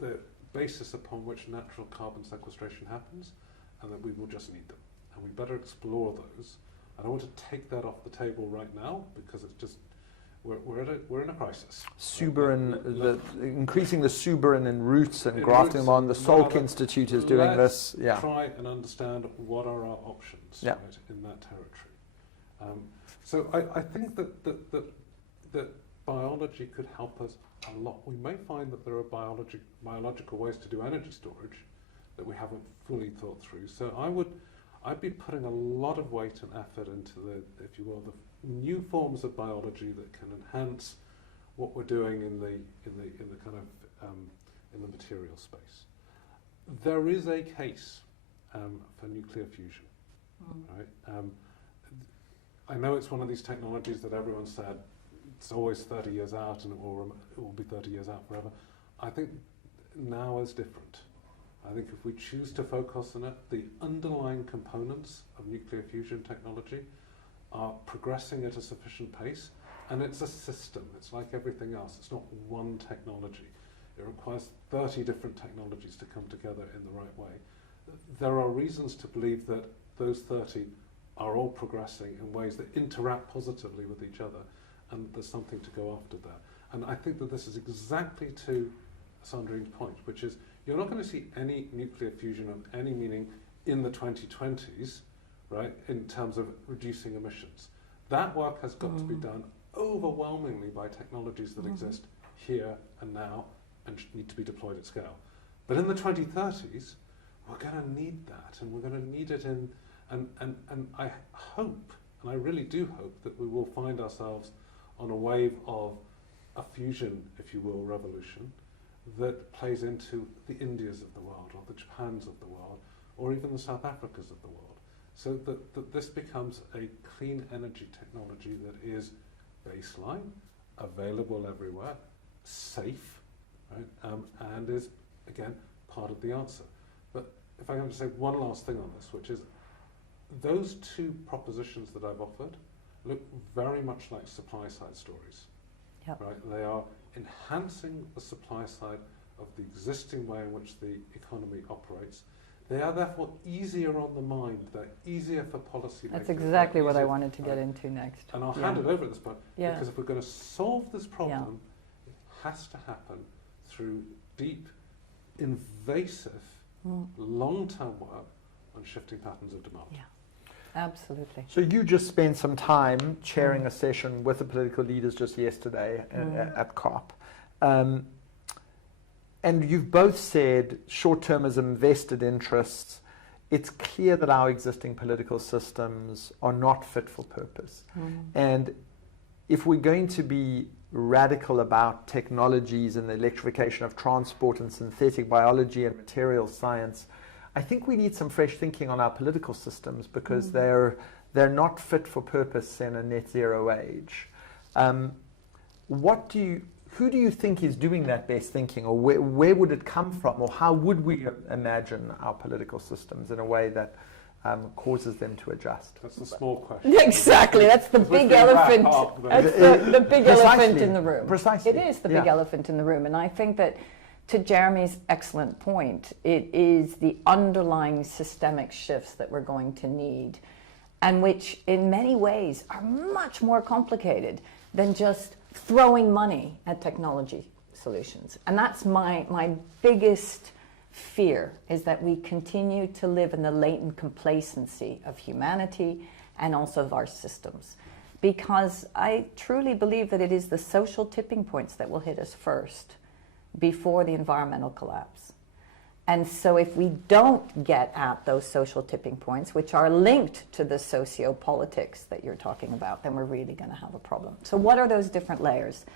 the basis upon which natural carbon sequestration happens, and that we will just need them. And we better explore those. I don't want to take that off the table right now because it's just, we're in a crisis. Suberin, increasing the suberin in roots and grafting them on. The Salk Institute is doing this. Yeah. Try and understand what are our options right, in that territory. So I think that biology could help us a lot. We may find that there are biological ways to do energy storage that we haven't fully thought through. So I'd be putting a lot of weight and effort into the, if you will, the new forms of biology that can enhance what we're doing in the kind of in the material space. There is a case for nuclear fusion, right? I know it's one of these technologies that everyone said it's always 30 years out and it will be 30 years out forever. I think now is different. I think if we choose to focus on it, the underlying components of nuclear fusion technology are progressing at a sufficient pace, and it's a system. It's like everything else. It's not one technology. It requires 30 different technologies to come together in the right way. There are reasons to believe that those 30 are all progressing in ways that interact positively with each other, and there's something to go after there. And I think that this is exactly to Sandrine's point, which is you're not going to see any nuclear fusion of any meaning in the 2020s, right, in terms of reducing emissions. That work has got to be done overwhelmingly by technologies that exist here and now and need to be deployed at scale. But in the 2030s, we're going to need that, and we're going to need it in, and I hope, and I really do hope, that we will find ourselves on a wave of a fusion, if you will, revolution that plays into the Indias of the world, or the Japans of the world, or even the South Africas of the world. So that this becomes a clean energy technology that is baseline, available everywhere, safe, right, and is, again, part of the answer. But if I can just say one last thing on this, which is those two propositions that I've offered look very much like supply-side stories. Yep. Right? They are enhancing the supply side of the existing way in which the economy operates. They are therefore easier on the mind. They're easier for policy. That's exactly what I wanted to get into next. And I'll hand it over at this point, because if we're going to solve this problem, it has to happen through deep, invasive, long-term work on shifting patterns of demand. Yeah. Absolutely. So you just spent some time chairing a session with the political leaders just yesterday at COP. And you've both said short-termism, vested interests. It's clear that our existing political systems are not fit for purpose. And if we're going to be radical about technologies and the electrification of transport and synthetic biology and material science, I think we need some fresh thinking on our political systems, because they're not fit for purpose in a net zero age. Who do you think is doing that best thinking, or where would it come from, or how would we imagine our political systems in a way that causes them to adjust? That's the small question. Exactly, that's the big elephant. That's the big elephant in the room. Precisely. It is the big elephant in the room, and I think that, to Jeremy's excellent point, it is the underlying systemic shifts that we're going to need, and which in many ways are much more complicated than just throwing money at technology solutions. And that's my biggest fear, is that we continue to live in the latent complacency of humanity and also of our systems. Because I truly believe that it is the social tipping points that will hit us first, before the environmental collapse. And so if we don't get at those social tipping points, which are linked to the socio-politics that you're talking about, then we're really going to have a problem. So what are those different layers?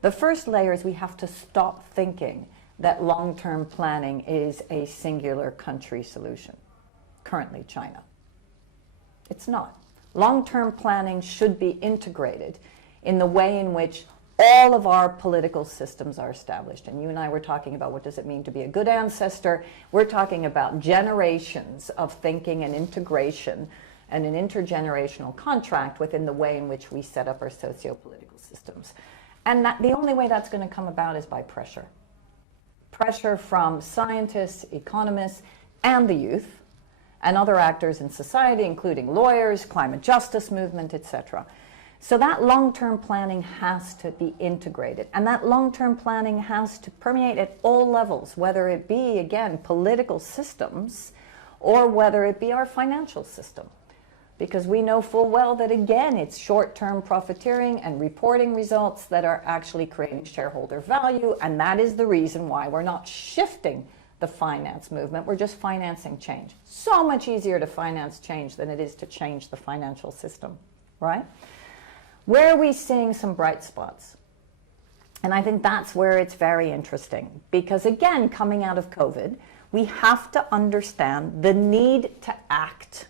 The first layer is we have to stop thinking that long-term planning is a singular country solution. Currently, China. It's not. Long-term planning should be integrated in the way in which all of our political systems are established. And you and I were talking about what does it mean to be a good ancestor. We're talking about generations of thinking and integration and an intergenerational contract within the way in which we set up our socio-political systems. And the only way that's going to come about is by pressure. Pressure from scientists, economists, and the youth, and other actors in society, including lawyers, climate justice movement, etc. So that long-term planning has to be integrated, and that long-term planning has to permeate at all levels, whether it be, again, political systems, or whether it be our financial system. because we know full well that, again, it's short-term profiteering and reporting results that are actually creating shareholder value, and that is the reason why we're not shifting the finance movement. We're just financing change. So much easier to finance change than it is to change the financial system, right? Where are we seeing some bright spots? And I think that's where it's very interesting, because again, coming out of COVID, we have to understand the need to act,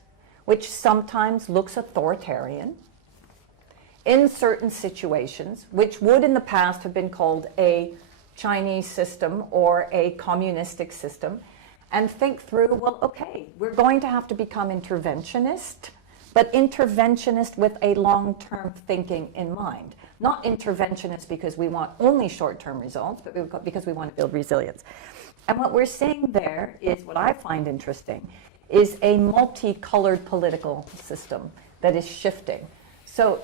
which sometimes looks authoritarian in certain situations, which would in the past have been called a Chinese system or a communistic system, and think through, well, okay, we're going to have to become interventionist, but interventionist with a long-term thinking in mind. Not interventionist because we want only short-term results, but because we want to build resilience. And what we're seeing there is, what I find interesting, is a multicolored political system that is shifting. So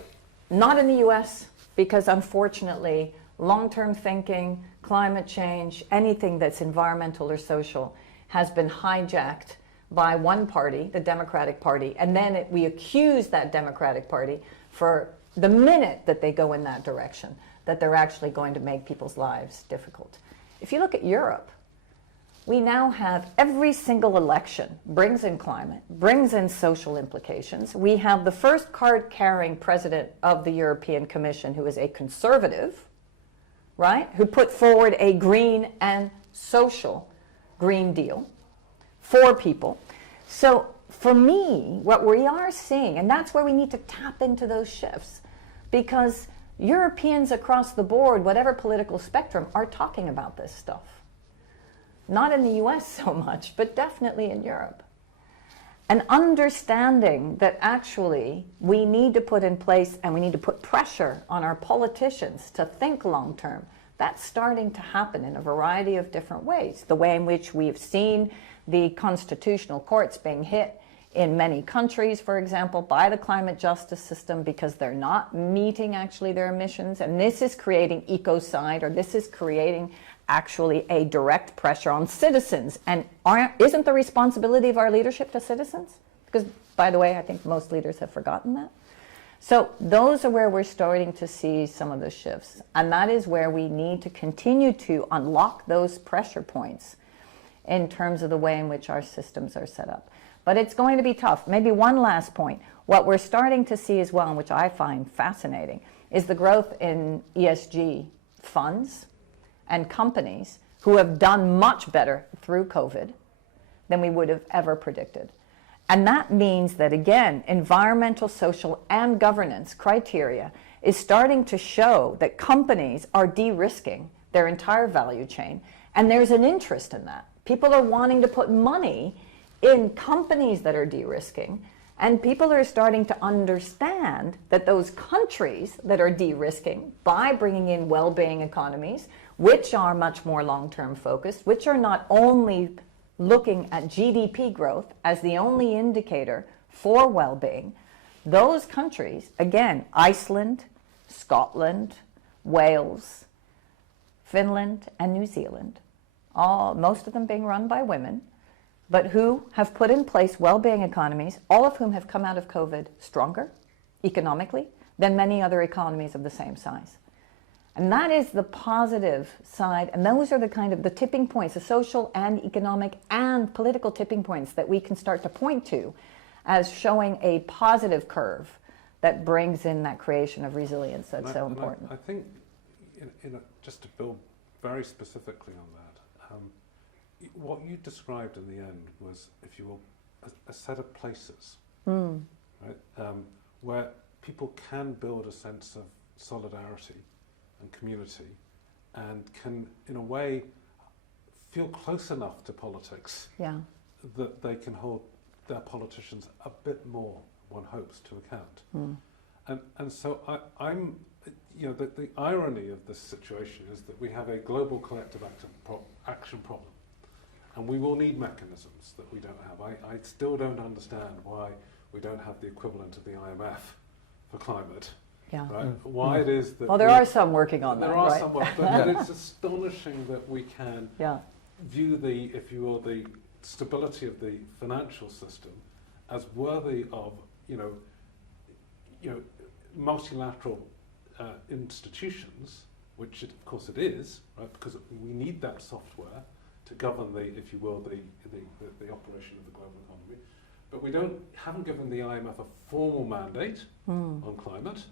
not in the US, because unfortunately, long-term thinking, climate change, anything that's environmental or social has been hijacked by one party, the Democratic Party, and then we accuse that Democratic Party for the minute that they go in that direction, that they're actually going to make people's lives difficult. If you look at Europe, we now have every single election brings in climate, brings in social implications. We have the first card-carrying president of the European Commission who is a conservative, right, who put forward a green and social Green Deal for people. So for me, what we are seeing, and that's where we need to tap into those shifts, because Europeans across the board, whatever political spectrum, are talking about this stuff. Not in the US so much, but definitely in Europe. And understanding that actually we need to put in place and we need to put pressure on our politicians to think long term, that's starting to happen in a variety of different ways. The way in which we've seen the constitutional courts being hit in many countries, for example, by the climate justice system because they're not meeting actually their emissions. And this is creating ecocide, or this is creating actually a direct pressure on citizens. And isn't the responsibility of our leadership to citizens? Because, by the way, I think most leaders have forgotten that. So those are where we're starting to see some of the shifts. And that is where we need to continue to unlock those pressure points in terms of the way in which our systems are set up. But it's going to be tough. Maybe one last point. What we're starting to see as well, and which I find fascinating, is the growth in ESG funds and companies who have done much better through COVID than we would have ever predicted. And that means that, again, environmental, social, and governance criteria is starting to show that companies are de-risking their entire value chain, and there's an interest in that. People are wanting to put money in companies that are de-risking, and people are starting to understand that those countries that are de-risking by bringing in well-being economies, which are much more long-term focused, which are not only looking at GDP growth as the only indicator for well-being, those countries, again, Iceland, Scotland, Wales, Finland, and New Zealand, most of them being run by women, but who have put in place well-being economies, all of whom have come out of COVID stronger economically than many other economies of the same size. And that is the positive side, and those are the kind of the tipping points, the social and economic and political tipping points that we can start to point to as showing a positive curve that brings in that creation of resilience that's so important. I think, just to build very specifically on that, what you described in the end was, if you will, a set of places, right, where people can build a sense of solidarity and community, and can, in a way, feel close enough to politics that they can hold their politicians a bit more, one hopes, to account. And so I'm, the irony of this situation is that we have a global collective action problem, and we will need mechanisms that we don't have. I still don't understand why we don't have the equivalent of the IMF for climate. Yeah. Right? Why it is that... Well, there are some working on that, there are right? some, but it's astonishing that we can view the, if you will, the stability of the financial system as worthy of you know, multilateral institutions, which of course it is, right? Because we need that software to govern the, if you will, the operation of the global economy. But we haven't given the IMF a formal mandate on climate,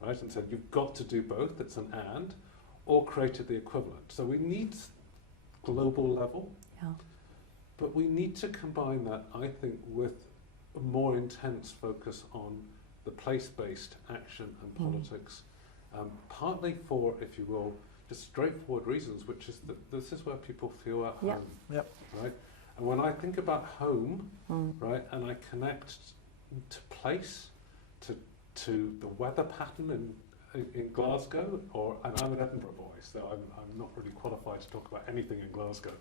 right? And said you've got to do both. It's an and, or created the equivalent. So we need global level, but we need to combine that, I think, with a more intense focus on the place-based action and politics, partly for, if you will, just straightforward reasons, which is that this is where people feel at home, right? And when I think about home, right, and I connect to place, to the weather pattern in Glasgow, and I'm an Edinburgh boy, so I'm not really qualified to talk about anything in Glasgow.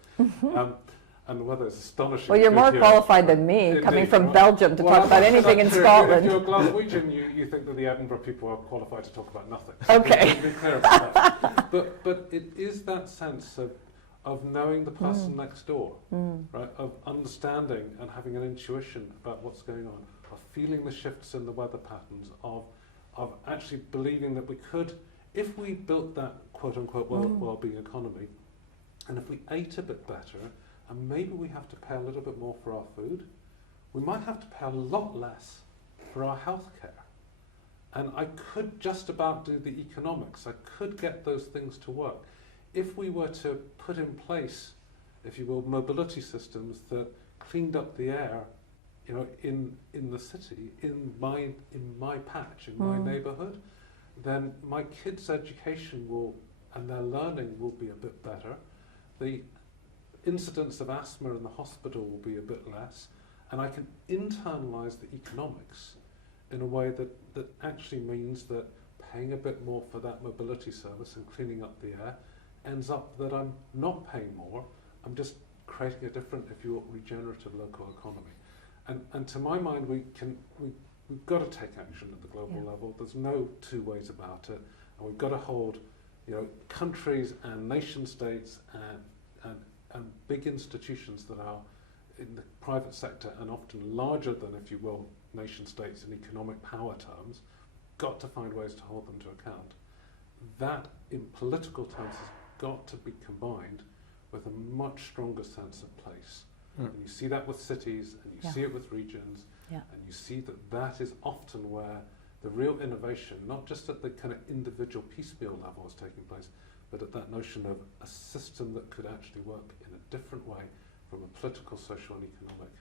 And the weather is astonishing. Well, you're more qualified than me, coming from Belgium, to talk about anything in Scotland. If you're a Glaswegian, you think that the Edinburgh people are qualified to talk about nothing. Okay. Be clear about that. But it is that sense of knowing the person next door, right? Of understanding and having an intuition about what's going on, of feeling the shifts in the weather patterns, of actually believing that we could, if we built that quote-unquote well-being economy, and if we ate a bit better, and maybe we have to pay a little bit more for our food, we might have to pay a lot less for our healthcare. And I could just about do the economics. I could get those things to work. If we were to put in place, if you will, mobility systems that cleaned up the air, you know, in the city, in my patch, in my neighbourhood, then my kids' education and their learning will be a bit better. The incidence of asthma in the hospital will be a bit less, and I can internalise the economics in a way that actually means that paying a bit more for that mobility service and cleaning up the air ends up that I'm not paying more, I'm just creating a different, if you will, regenerative local economy. And to my mind, we've got to take action at the global level. There's no two ways about it, and we've got to hold, you know, countries and nation states and big institutions that are in the private sector and often larger than, if you will, nation states in economic power terms, got to find ways to hold them to account. That, in political terms, has got to be combined with a much stronger sense of place. And you see that with cities, and you see it with regions, and you see that is often where the real innovation, not just at the kind of individual piecemeal level, is taking place, but at that notion of a system that could actually work in a different way from a political, social and economic,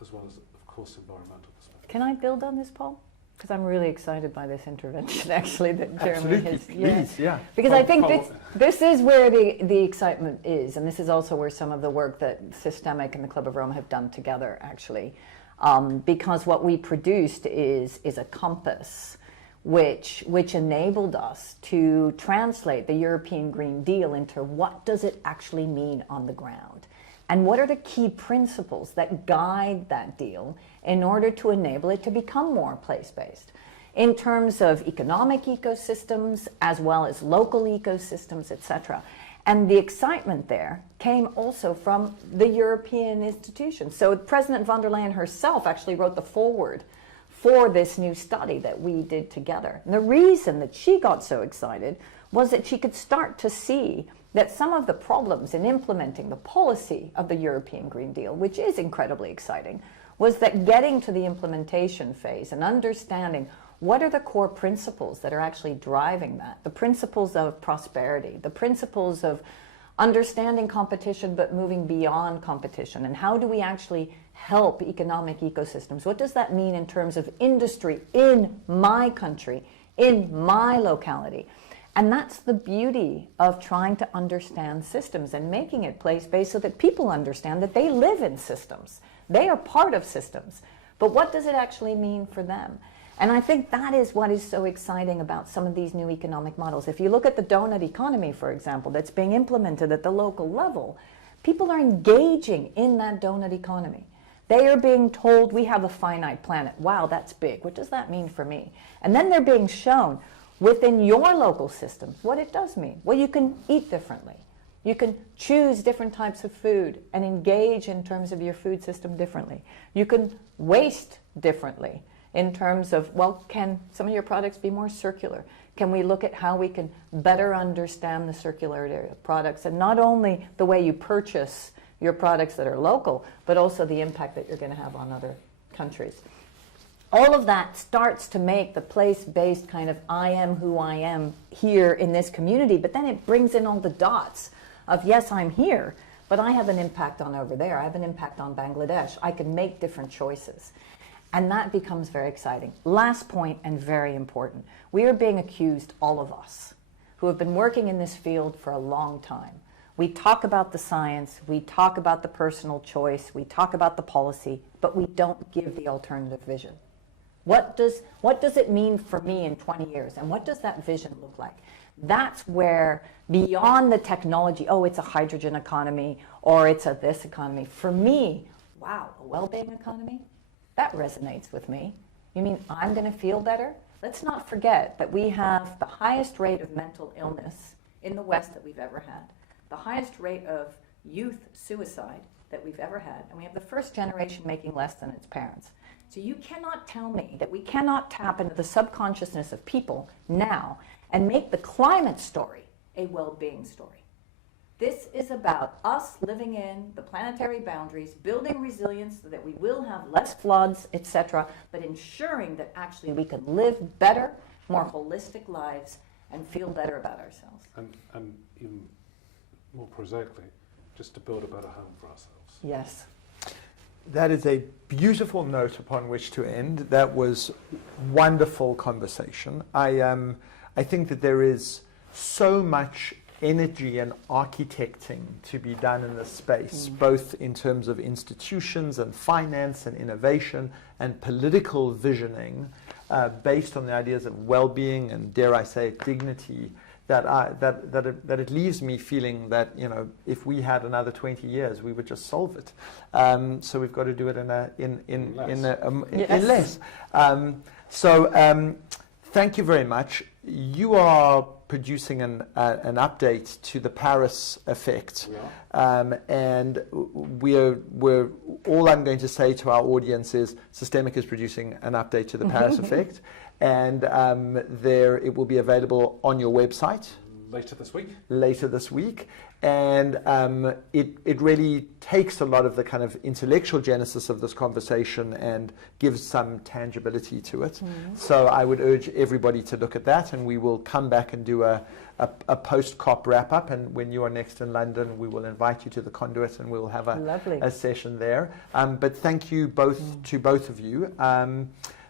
as well as, of course, environmental perspective. Can I build on this, Paul? Because I'm really excited by this intervention, actually, that Jeremy has. Please, yeah. Because I think this is where the excitement is, and this is also where some of the work that SYSTEMIQ and the Club of Rome have done together, actually. Because what we produced is a compass which enabled us to translate the European Green Deal into what does it actually mean on the ground. And what are the key principles that guide that deal in order to enable it to become more place-based in terms of economic ecosystems as well as local ecosystems, etc. And the excitement there came also from the European institutions. So President von der Leyen herself actually wrote the foreword for this new study that we did together. And the reason that she got so excited was that she could start to see that some of the problems in implementing the policy of the European Green Deal, which is incredibly exciting, was that getting to the implementation phase and understanding what are the core principles that are actually driving that, the principles of prosperity, the principles of understanding competition but moving beyond competition, and how do we actually help economic ecosystems? What does that mean in terms of industry in my country, in my locality? And that's the beauty of trying to understand systems and making it place-based so that people understand that they live in systems. They are part of systems. But what does it actually mean for them? And I think that is what is so exciting about some of these new economic models. If you look at the donut economy, for example, that's being implemented at the local level, people are engaging in that donut economy. They are being told, we have a finite planet. Wow, that's big. What does that mean for me? And then they're being shown within your local system what it does mean. Well, you can eat differently. You can choose different types of food and engage in terms of your food system differently. You can waste differently. in terms of, well, can some of your products be more circular? Can we look at how we can better understand the circularity of products, and not only the way you purchase your products that are local, but also the impact that you're going to have on other countries. All of that starts to make the place-based kind of I am who I am here in this community, but then it brings in all the dots of, yes, I'm here, but I have an impact on over there. I have an impact on Bangladesh. I can make different choices. And that becomes very exciting. Last point, and very important. We are being accused, all of us, who have been working in this field for a long time. We talk about the science, we talk about the personal choice, we talk about the policy, but we don't give the alternative vision. What does it mean for me in 20 years? And what does that vision look like? That's where, beyond the technology, oh, it's a hydrogen economy, or it's a this economy. For me, wow, a well-being economy? That resonates with me. You mean I'm going to feel better? Let's not forget that we have the highest rate of mental illness in the West that we've ever had, the highest rate of youth suicide that we've ever had, and we have the first generation making less than its parents. So you cannot tell me that we cannot tap into the subconsciousness of people now and make the climate story a well-being story. This is about us living in the planetary boundaries, building resilience so that we will have less floods, etc., but ensuring that actually we can live better, more holistic lives and feel better about ourselves. And even more prosaically, just to build a better home for ourselves. Yes. That is a beautiful note upon which to end. That was wonderful conversation. I think that there is so much energy and architecting to be done in this space, both in terms of institutions and finance and innovation and political visioning, based on the ideas of well-being and, dare I say it, dignity, that it leaves me feeling that, you know, if we had another 20 years, we would just solve it. So we've got to do it in less. Thank you very much. You are producing an update to the Paris effect, and we're all I'm going to say to our audience is SYSTEMIQ is producing an update to the Paris effect, and it will be available on your website later this week. And it really takes a lot of the kind of intellectual genesis of this conversation and gives some tangibility to it. So I would urge everybody to look at that, and we will come back and do a post-COP wrap-up. And when you are next in London, we will invite you to the Conduit, and we'll have a session there. But thank you to both of you.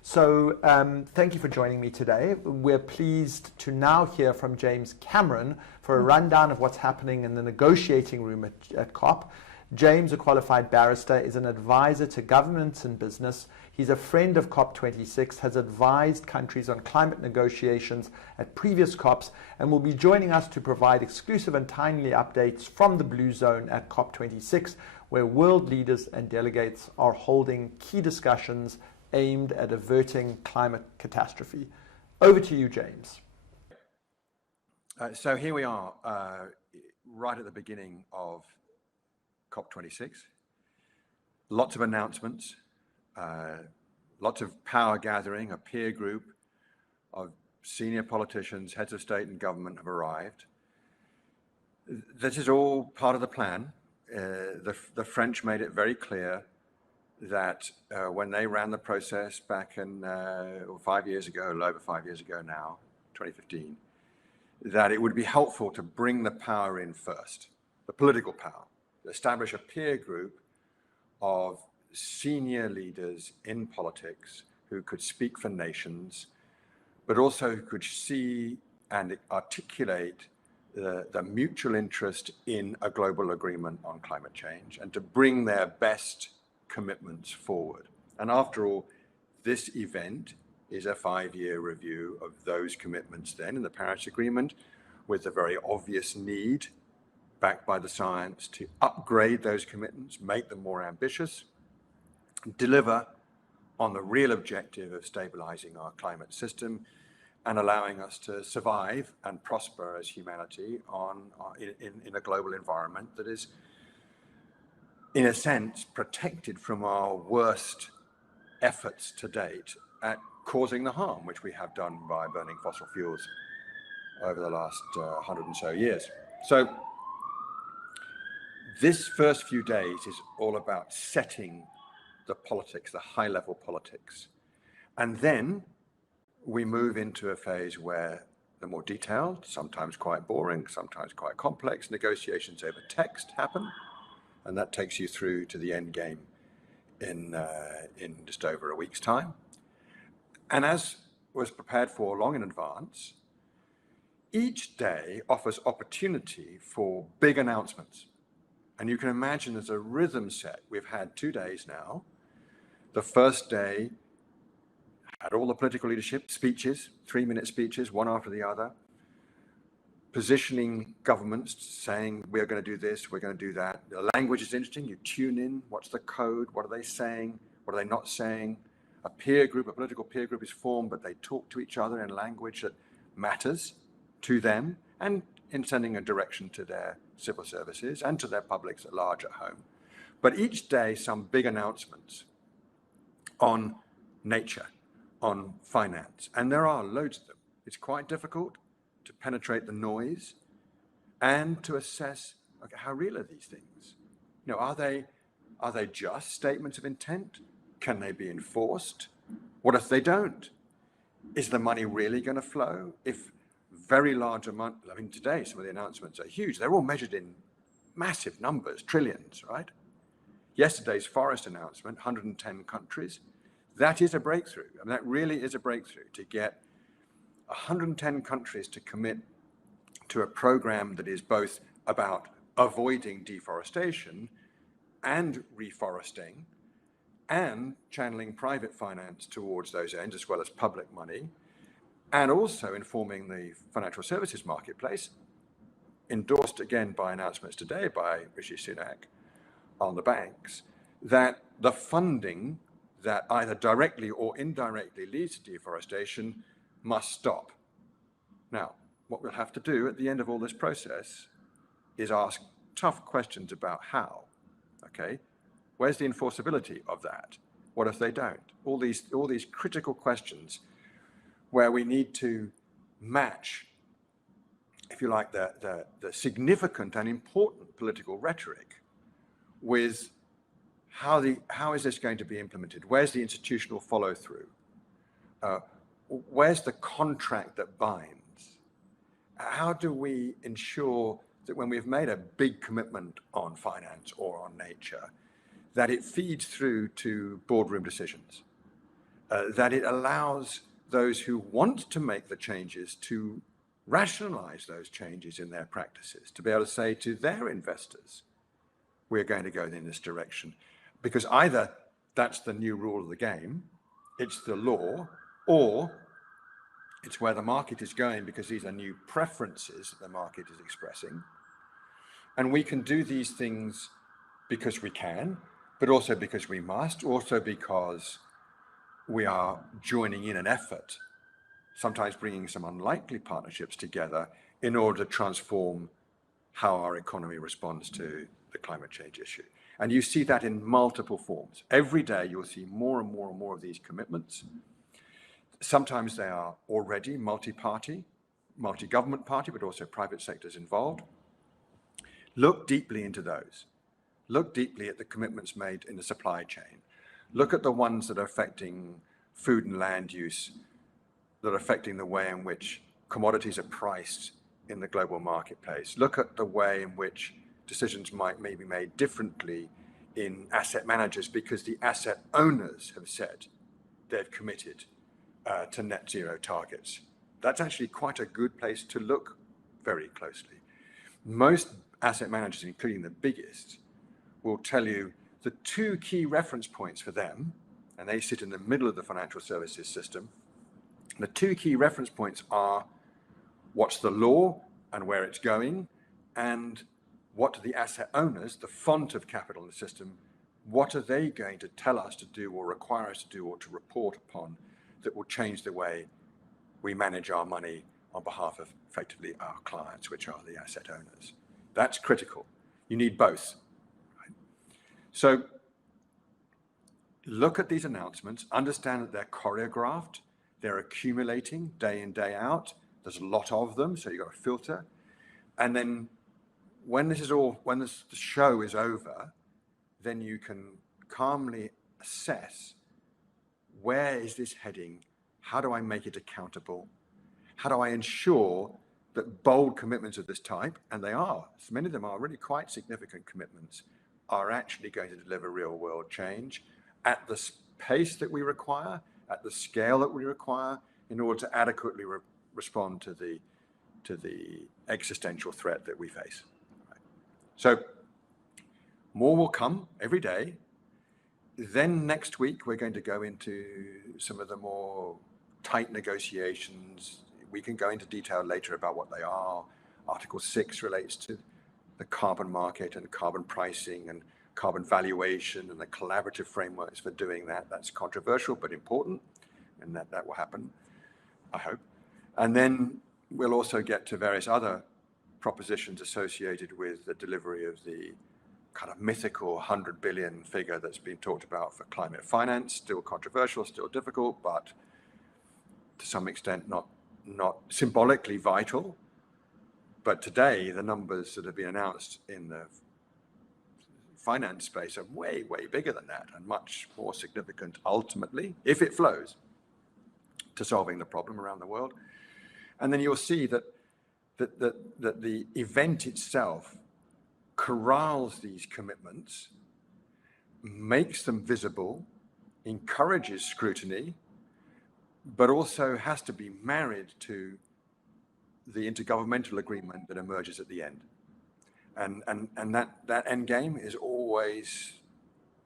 Thank you for joining me today. We're pleased to now hear from James Cameron for a rundown of what's happening in the negotiating room at COP. James, a qualified barrister, is an advisor to governments and business. He's a friend of COP26, has advised countries on climate negotiations at previous COPs, and will be joining us to provide exclusive and timely updates from the Blue Zone at COP26, where world leaders and delegates are holding key discussions aimed at averting climate catastrophe. Over to you, James. So here we are, right at the beginning of COP26. Lots of announcements, lots of power gathering. A peer group of senior politicians, heads of state and government have arrived. This is all part of the plan. The French made it very clear that when they ran the process back in 5 years ago, a little over 5 years ago now, 2015, that it would be helpful to bring the power in first, the political power, establish a peer group of senior leaders in politics who could speak for nations, but also who could see and articulate the mutual interest in a global agreement on climate change, and to bring their best commitments forward. And after all, this event is a 5-year review of those commitments then in the Paris Agreement, with the very obvious need, backed by the science, to upgrade those commitments, make them more ambitious, deliver on the real objective of stabilizing our climate system and allowing us to survive and prosper as humanity in a global environment that is, in a sense, protected from our worst efforts to date at causing the harm which we have done by burning fossil fuels over the last 100 and so years. So this first few days is all about setting the politics, the high-level politics. And then we move into a phase where the more detailed, sometimes quite boring, sometimes quite complex negotiations over text happen, and that takes you through to the end game in just over a week's time. And as was prepared for long in advance, each day offers opportunity for big announcements. And you can imagine there's a rhythm set. We've had 2 days now. The first day had all the political leadership speeches, 3-minute speeches, one after the other, positioning governments, saying, we're going to do this, we're going to do that. The language is interesting. You tune in. What's the code? What are they saying? What are they not saying? A peer group, a political peer group is formed, but they talk to each other in language that matters to them and in sending a direction to their civil services and to their publics at large at home. But each day, some big announcements on nature, on finance, and there are loads of them. It's quite difficult to penetrate the noise and to assess, okay, how real are these things? You know, are they just statements of intent? Can they be enforced? What if they don't? Is the money really going to flow? If very large amount, I mean, today some of the announcements are huge. They're all measured in massive numbers, trillions, right? Yesterday's forest announcement, 110 countries. That is a breakthrough. I mean, that really is a breakthrough to get 110 countries to commit to a program that is both about avoiding deforestation and reforesting and channeling private finance towards those ends as well as public money, and also informing the financial services marketplace, endorsed again by announcements today by Rishi Sunak on the banks, that the funding that either directly or indirectly leads to deforestation must stop. Now, what we'll have to do at the end of all this process is ask tough questions about how, okay? Where's the enforceability of that? What if they don't? All these critical questions where we need to match, if you like, the significant and important political rhetoric with how is this going to be implemented? Where's the institutional follow through? Where's the contract that binds? How do we ensure that when we've made a big commitment on finance or on nature, that it feeds through to boardroom decisions, that it allows those who want to make the changes to rationalize those changes in their practices, to be able to say to their investors, we're going to go in this direction. Because either that's the new rule of the game, it's the law, or it's where the market is going because these are new preferences that the market is expressing. And we can do these things because we can, but also because we must, also because we are joining in an effort, sometimes bringing some unlikely partnerships together in order to transform how our economy responds to the climate change issue. And you see that in multiple forms. Every day you'll see more and more and more of these commitments. Sometimes they are already multi-party, multi-government party, but also private sectors involved. Look deeply into those. Look deeply at the commitments made in the supply chain. Look at the ones that are affecting food and land use, that are affecting the way in which commodities are priced in the global marketplace. Look at the way in which decisions may be made differently in asset managers because the asset owners have said they've committed to net zero targets. That's actually quite a good place to look very closely. Most asset managers, including the biggest, will tell you the 2 key reference points for them, and they sit in the middle of the financial services system. The 2 key reference points are what's the law and where it's going, and what do the asset owners, the font of capital in the system, what are they going to tell us to do or require us to do or to report upon that will change the way we manage our money on behalf of effectively our clients, which are the asset owners. That's critical. You need both. Right? So look at these announcements, understand that they're choreographed, they're accumulating day in, day out. There's a lot of them, so you've got to filter. And then when the show is over, then you can calmly assess, where is this heading? How do I make it accountable? How do I ensure that bold commitments of this type, and they are, many of them are really quite significant commitments, are actually going to deliver real world change at the pace that we require, at the scale that we require, in order to adequately respond to the existential threat that we face. Right. So more will come every day. Then next week, we're going to go into some of the more tight negotiations. We can go into detail later about what they are. Article 6 relates to the carbon market and carbon pricing and carbon valuation and the collaborative frameworks for doing that. That's controversial, but important, and that will happen, I hope. And then we'll also get to various other propositions associated with the delivery of the kind of mythical 100 billion figure that's been talked about for climate finance. Still controversial, still difficult, but to some extent not symbolically vital. But today, the numbers that have been announced in the finance space are way, way bigger than that, and much more significant ultimately, if it flows, to solving the problem around the world. And then you'll see that the event itself corrals these commitments, makes them visible, encourages scrutiny, but also has to be married to the intergovernmental agreement that emerges at the end. And that end game is always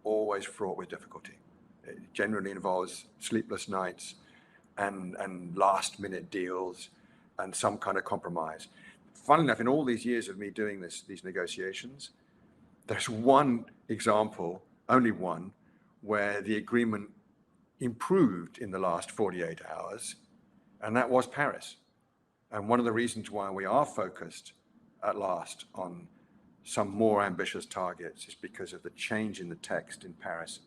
fraught with difficulty. It generally involves sleepless nights and last minute deals and some kind of compromise. Funnily enough, in all these years of me doing these negotiations, there's one example, only one, where the agreement improved in the last 48 hours, and that was Paris. And one of the reasons why we are focused at last on some more ambitious targets is because of the change in the text in Paris.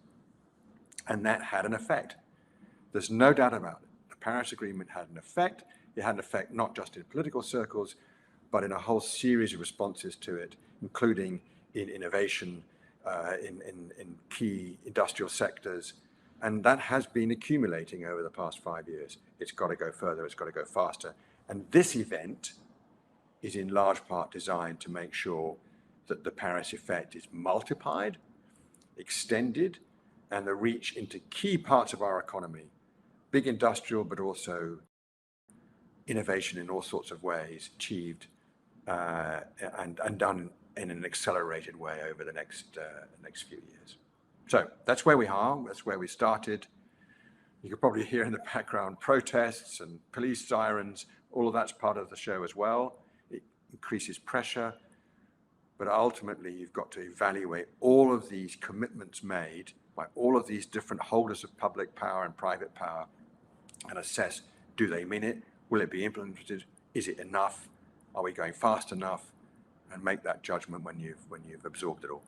And that had an effect. There's no doubt about it. The Paris Agreement had an effect. It had an effect not just in political circles, but in a whole series of responses to it, including in innovation, in key industrial sectors. And that has been accumulating over the past 5 years. It's got to go further, it's got to go faster. And this event is in large part designed to make sure that the Paris effect is multiplied, extended, and the reach into key parts of our economy, big industrial, but also innovation in all sorts of ways, achieved and done in an accelerated way over the next few years. So that's where we are, that's where we started. You could probably hear in the background protests and police sirens. All of that's part of the show as well. It increases pressure, but ultimately you've got to evaluate all of these commitments made by all of these different holders of public power and private power and assess, do they mean it? Will it be implemented? Is it enough? Are we going fast enough? And make that judgment when you've absorbed it all.